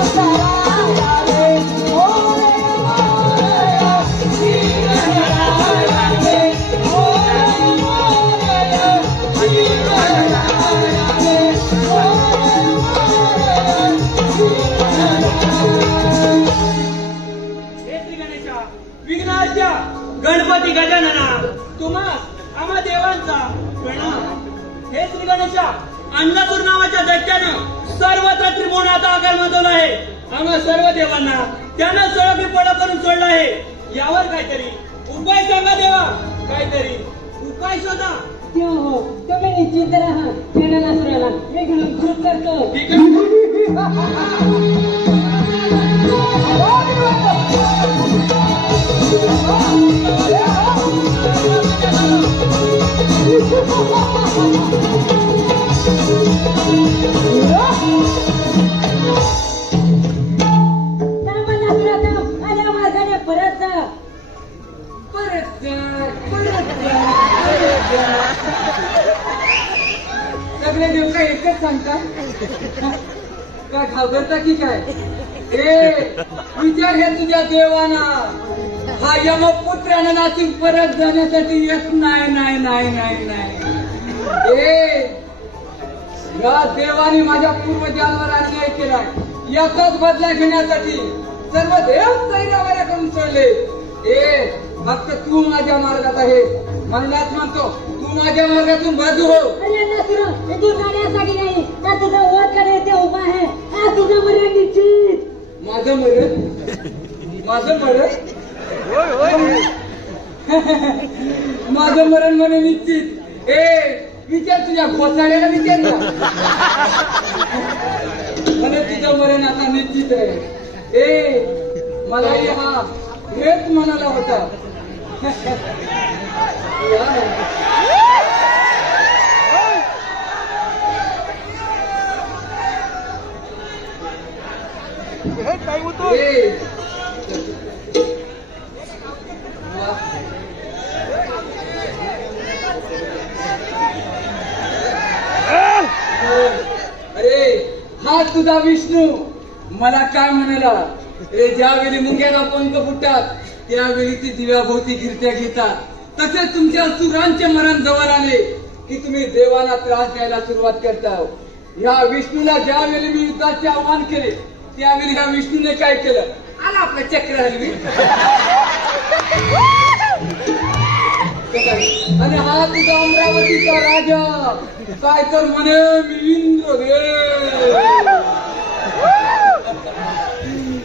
विघ्नाच्या गणपती गजानना तुम्हा आम्हा देवांचा प्रणाम. हे श्री गणेशा, अन्नासूर नावाच्या दैत्यानं सर्वत्र त्रिभुवनाचा आकार माजवला आहे. आम्हा सर्व देवांना त्यानं सळगी पळ करून सोडला आहे. यावर काहीतरी उपाय सांगा देवा, काहीतरी उपाय शोधा. हो, तुम्ही निश्चित राहा. गणनासुराला मी घृत करतो. आल्या मार्गाने परत जा. सगळे देव काय एकच सांगतात का घाबरता की काय? विचार हे तुझ्या देवाना हा यमपुत्रानं नाचून परत जाण्यासाठी येत नाही नाही नाही नाही नाही ए या देवाने माझ्या पूर्वजांवर अन्याय केलाय याचाच बदला घेण्यासाठी सर्व देव तैरावाऱ्या करून सोडले ए फक्त तू माझ्या मार्गात आहे म्हणलाच म्हणतो तू माझ्या मार्गातून बाजू हो अरे नसर तू जाण्यासाठी नाही तर तुझा वरकडे येते उभा आहे हा तुझं मरण निश्चित माझं मरण माझं मरण म्हणे निश्चित ए विचार तुझ्या घोसाड्याला विचार ना म्हणे तुझं मरण आता निश्चित आहे ए मला हा हेच म्हणाला होता अरे हा तुझा विष्णू मला काय म्हणाला रे ज्यावेळी मुंग्याला पंख फुटतात त्यावेळी ते दिव्याभोवती गिरत्या घेतात तसेच तुमच्या सुरांचे मरण जवळ आले की तुम्ही देवाला त्रास द्यायला सुरुवात करता ह्या विष्णूला ज्यावेळी मी युद्धाचे आव्हान केले त्यावेळी ह्या विष्णूने काय केलं आला आपलं चक्र हलवी आणि हा तुझा अमरावतीचा राजा काय तर म्हणे मी इंद्रदेव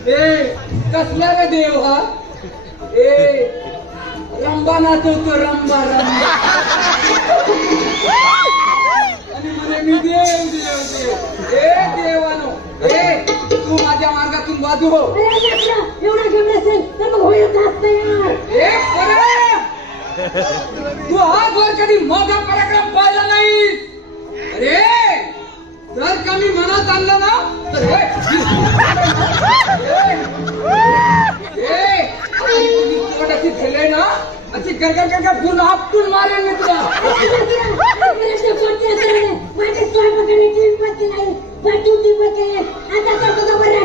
ए कसला रे देव हा ए रंबा नाचवतो रंबा रंबा आणि म्हणे मी देव देव देव ए देवानो ए तू माझ्या मार्गातून बाजू हो एवढा घेऊन असेल तर मग होईल जास्त यार ए तू आजवर कधी माझा पराक्रम पाहिला नाही अरे जर का मी मनात आणलं ना तर अशी झाले ना अशी गरगर पूर्ण आपटून मारेल मी तुला माझी सोय पकडण्याची हिंमत नाही पाठवून पकडले आता तर तुझं बरं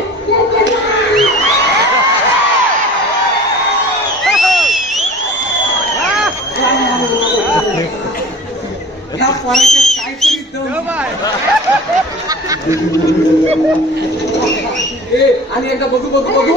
ह्या पोराच्यात काहीतरी दम ए आणि एकदा बघू बघू बघू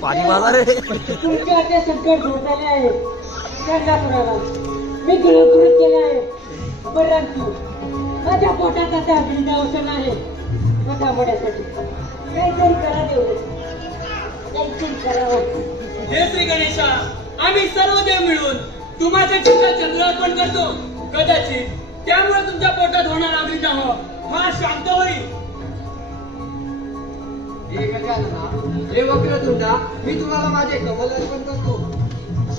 पाणी मागा रे तुमच्या ते संकट दूर झाले आहे त्यांना कुणाला मी गुरुकृत केलं आहे परंतु माझ्या पोटात आता अग्नी अवसर आहे कथा मोड्यासाठी काहीतरी करा देऊ काहीतरी करावं हे श्री गणेशा आम्ही सर्व देव मिळून तुम्हाला चित्र चंद्रार्पण करतो कदाचित त्यामुळे तुमच्या पोटात होणार अग्निदाह हा शांत होईल हे वक्रतुंडा मी तुम्हाला माझे कमल अर्पण करतो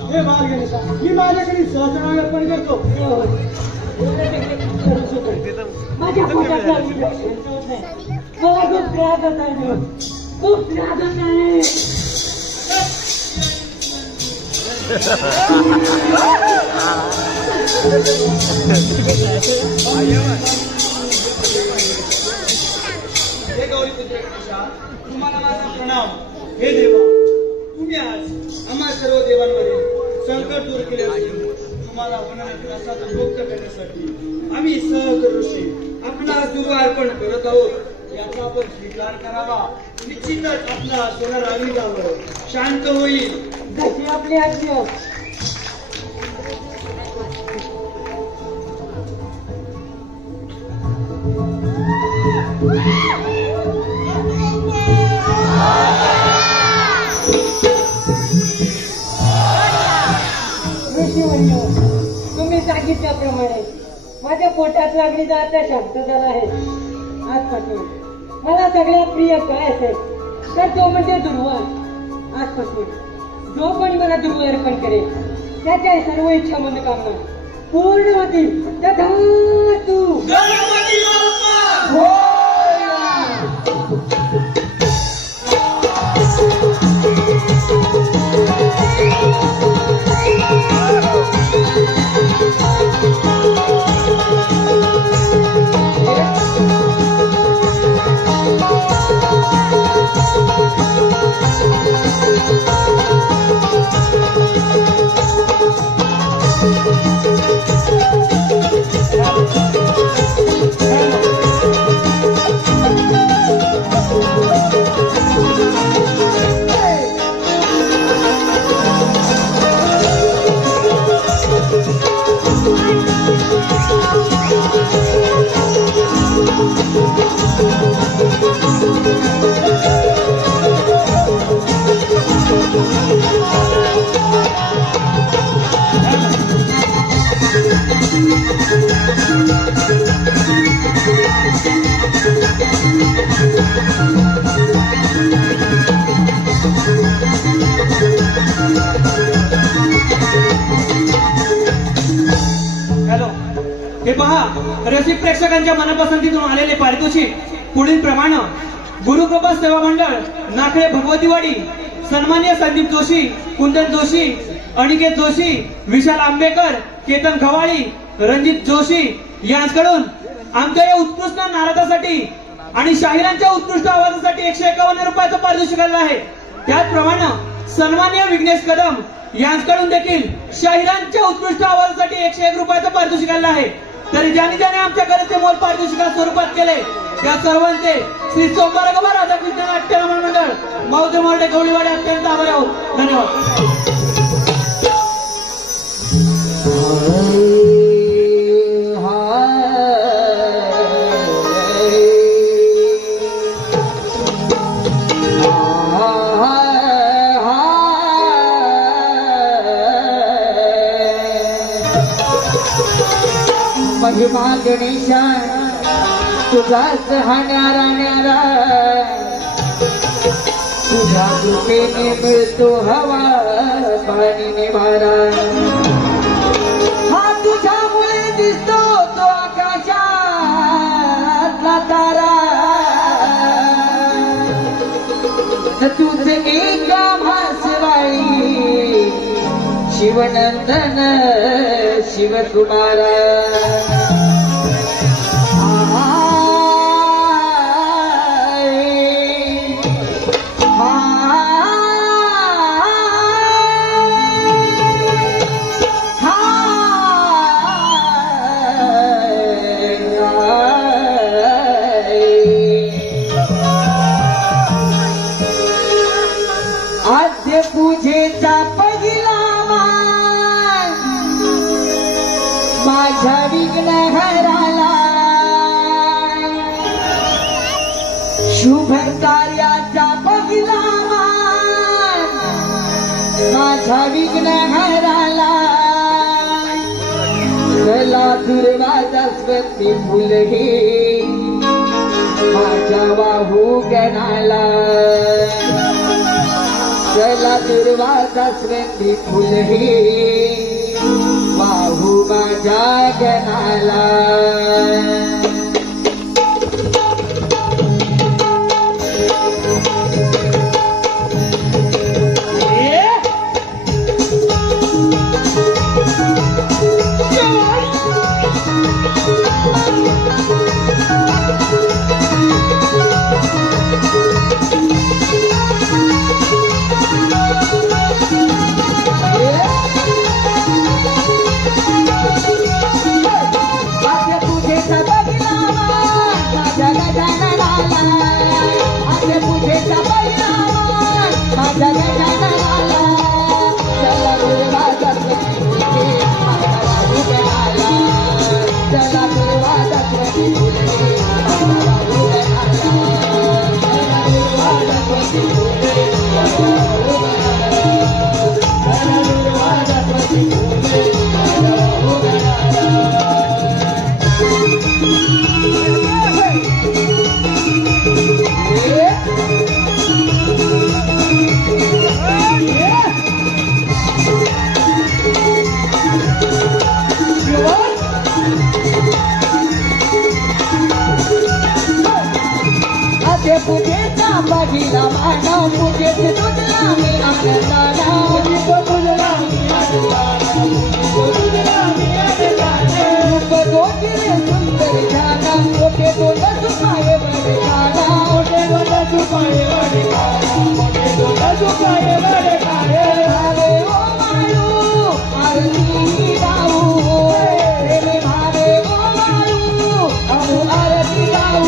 हे बाळ गणेशा मी माझ्याकडे सहस्रांग अर्पण करतो माझ्या पोटात अग्नी होत नाही मला खूप त्रास होत आहे खूप त्रास होत आहे हे गौरीपुत्र गणेशा तुम्हाला माझा प्रणाम हे देवा तुम्ही आज आम्हा सर्व देवांमध्ये संकट दूर केले असून तुम्हाला होणाऱ्या त्रासाचा मुक्त करण्यासाठी आम्ही सहज ऋषी आपला दुर्वा अर्पण करत आहोत. याचा आपण स्वीकार करावा. निश्चितच आपला सोनं रांगली जावं, शांत होईल. जशी आपली आज्ञा. तुम्ही सांगितल्याप्रमाणे माझ्या पोटात लागलेला आता शांत झाला आहे. आजपासून मला सगळ्यात प्रिय काय असेल तर तो म्हणजे दुर्वा. आजपासून जो कोणी मला दुर्वा अर्पण करेल त्याच्या सर्व इच्छा मनोकामना पूर्ण होतील. तू गणपती बाप्पा हे पहा, रसिक प्रेक्षकांच्या मनपसंतीतून आलेले पारितोषिक पुढील प्रमाणे गुरुकृपा सेवा मंडळ नाखळे भगवतीवाडी सन्मान्य संदीप जोशी, कुंदन जोशी, अनिकेत जोशी, विशाल आंबेकर, केतन खवाळी, रणजित जोशी यांच्याकडून आमच्या या उत्कृष्ट नाराजासाठी आणि शाहिरांच्या उत्कृष्ट आवाजासाठी 151 रुपयाचं पारितोषिक आलं आहे. त्याचप्रमाणे सन्मान्य विघ्नेश कदम यांच्याकडून देखील शाहिरांच्या उत्कृष्ट आवाजासाठी 101 रुपयाचं पारितोषिक आलं आहे. तरी ज्यांनी ज्याने आमच्या घराचे मोल पारितोषिका स्वरूपात केले त्या सर्वांचे श्री सोमवारगोबा राधाकृष्ण नाट्य रमण मंडळ मौजे मोर्डे गवळीवाडे अत्यंत आभारी आहोत. धन्यवाद. महिमा गणेशा तुझाच हा न्यारा न्यारा, तुझ्या कृपेने मिळतो हवा पाणीने वारा. हा तुझ्यामुळे दिसतो तो आकाशातला तारा. तुझे एक भासवाई शिवनंदन शिवकुमारा. आद्य पूजेचा पहिला मान माझ्या विघ्न हराला. शुभ कार्याचा पहिला मान माझ्या विघ्न हराला. चला दुर्वाजा स्वती फुल हे माझ्या वाहू गणाला. चला दुर्वाजा स्वती फुल हे वाहू माझ्या गणाला. दुर्वा दासवंती फुले माझ्या वाहू गणाला चला दुर्वा दासवंती फुले माझ्या वाहू गणाला चला दुर्वा दासवंती फुले माझ्या वाहू गणाला पूजेचा पहिला मानव पूजेत तुझला मी आनंदाना तुझला मी आनंदाना रूप गोटिले सुंदर जाना मोठे दोन सुखाये बडे काना मोठे दोन सुखाये बडे काना मोठे दोन सुखाये बडे काना भावे ओ माळू आरती गाऊ रे भावे ओ माळू अमु आरती गाऊ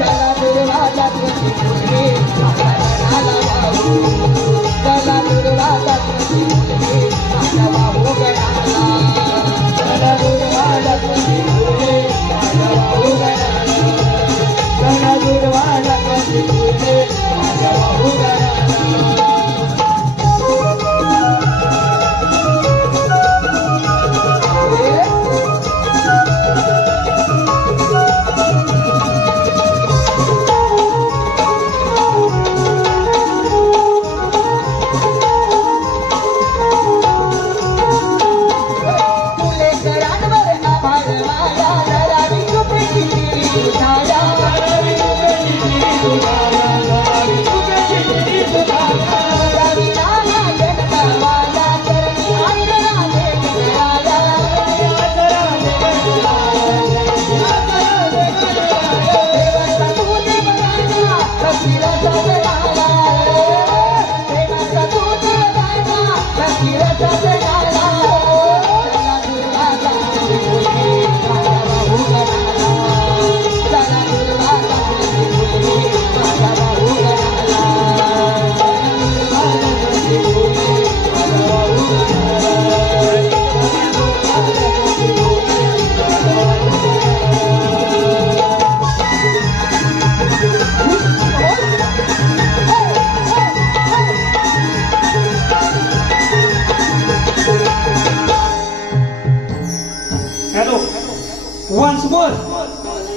चला दुर्वा दासवंती फुले माझ्या गणाला वाहू चला दुर्वा दासवंती फुले माझ्या वाहू गणाला चला दुर्वा दासवंती फुले माझ्या वाहू गणाला चला दुर्वा दासवंती फुले माझ्या वाहू गणाला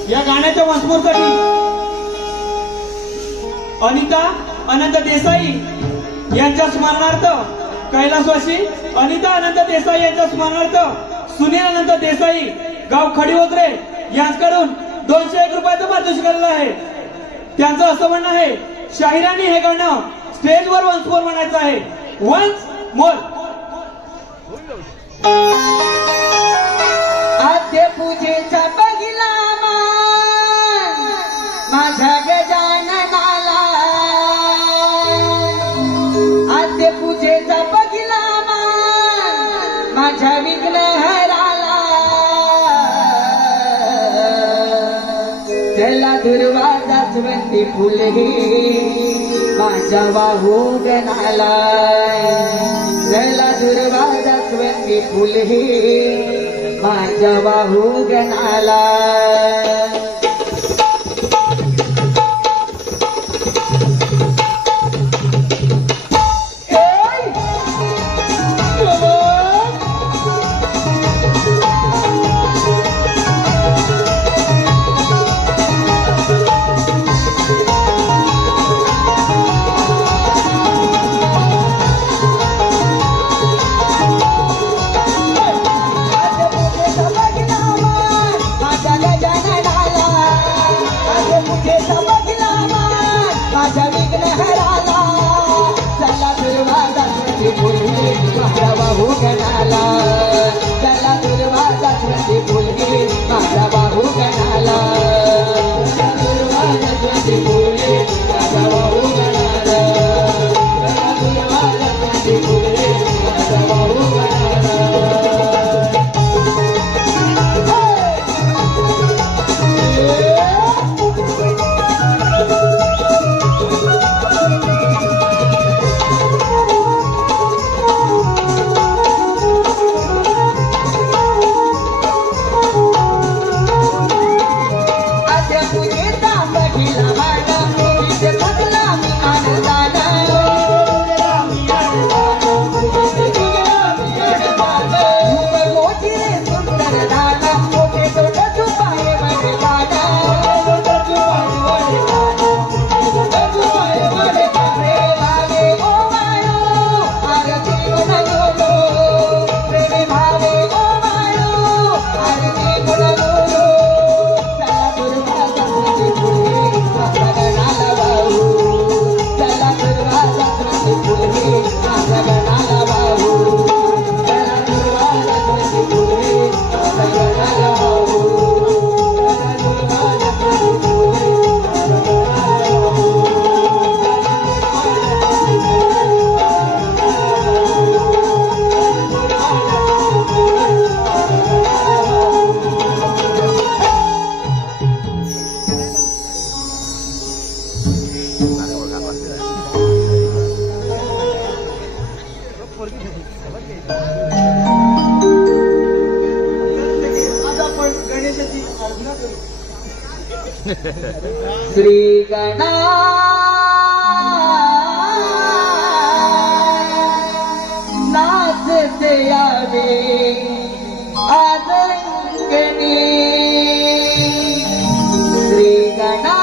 या गाण्याच्या वंशमोरसाठी अनिता अनंत देसाई यांच्या स्मरणार्थ कैलासवासी अनिता अनंत देसाई यांच्या स्मरणार्थ सुनील अनंत देसाई गाव खडीवोत्रे यांच्याकडून 201 रुपयाचं पारितोषिक आलेलं आहे. त्यांचं असं म्हणणं आहे शाहिरांनी हे गाणं स्टेजवर वन्स मोर म्हणायचं आहे. Once more. आद्य पूजेचा पहिला मान माझ्या गजाननाला आद्य पूजेचा पहिला मान माझ्या विघ्नहराला त्याला दुर्वा दासवंती फुले माझ्या वाहू गणाला त्याला दुर्वा दासवंती फुले माझ्या वाहू गणाला माझ्या गजाननाला श्री गणा नाचते यावे आदंगणी श्री गणा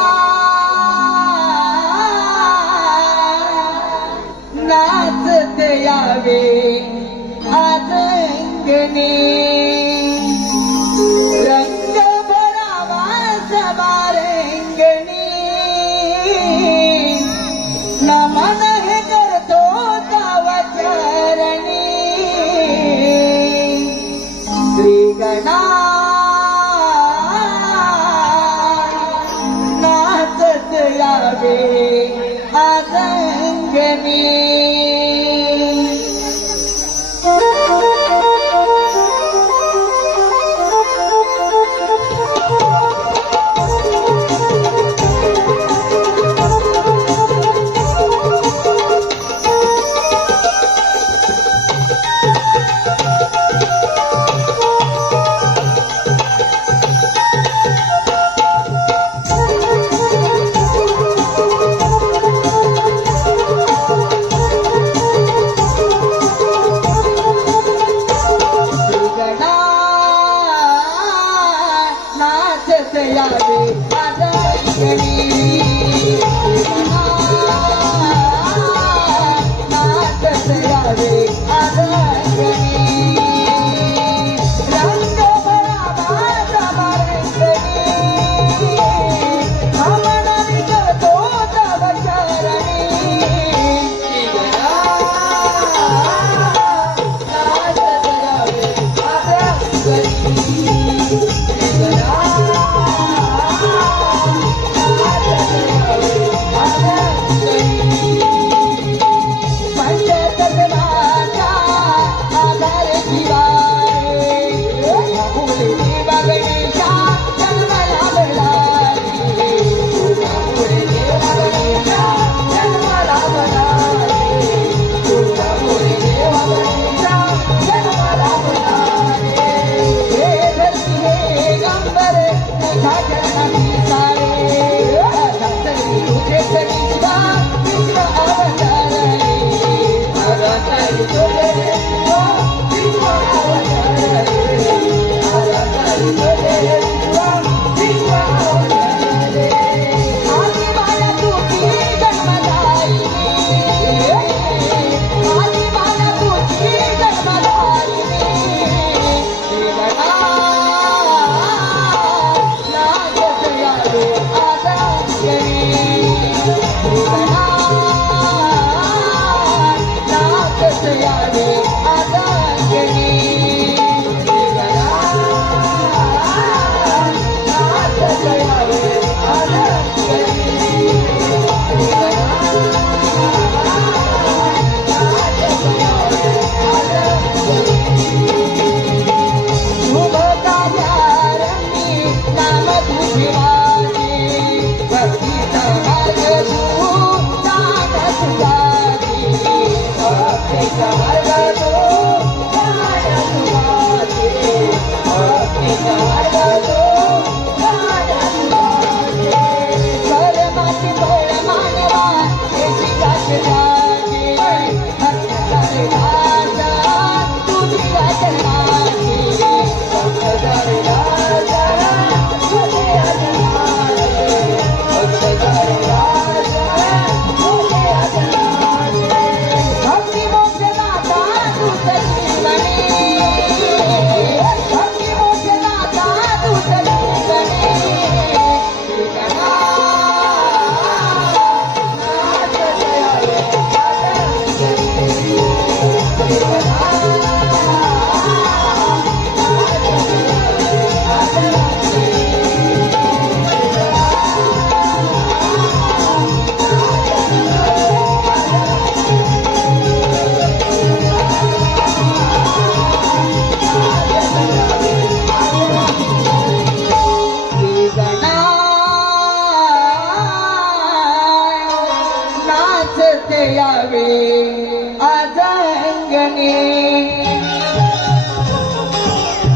नाचते यावे आदंगणी रंग भरावा समारंगणी नमन हे करतो तव चरणी श्री गणा नाचत यावे आदंगणी Thank you.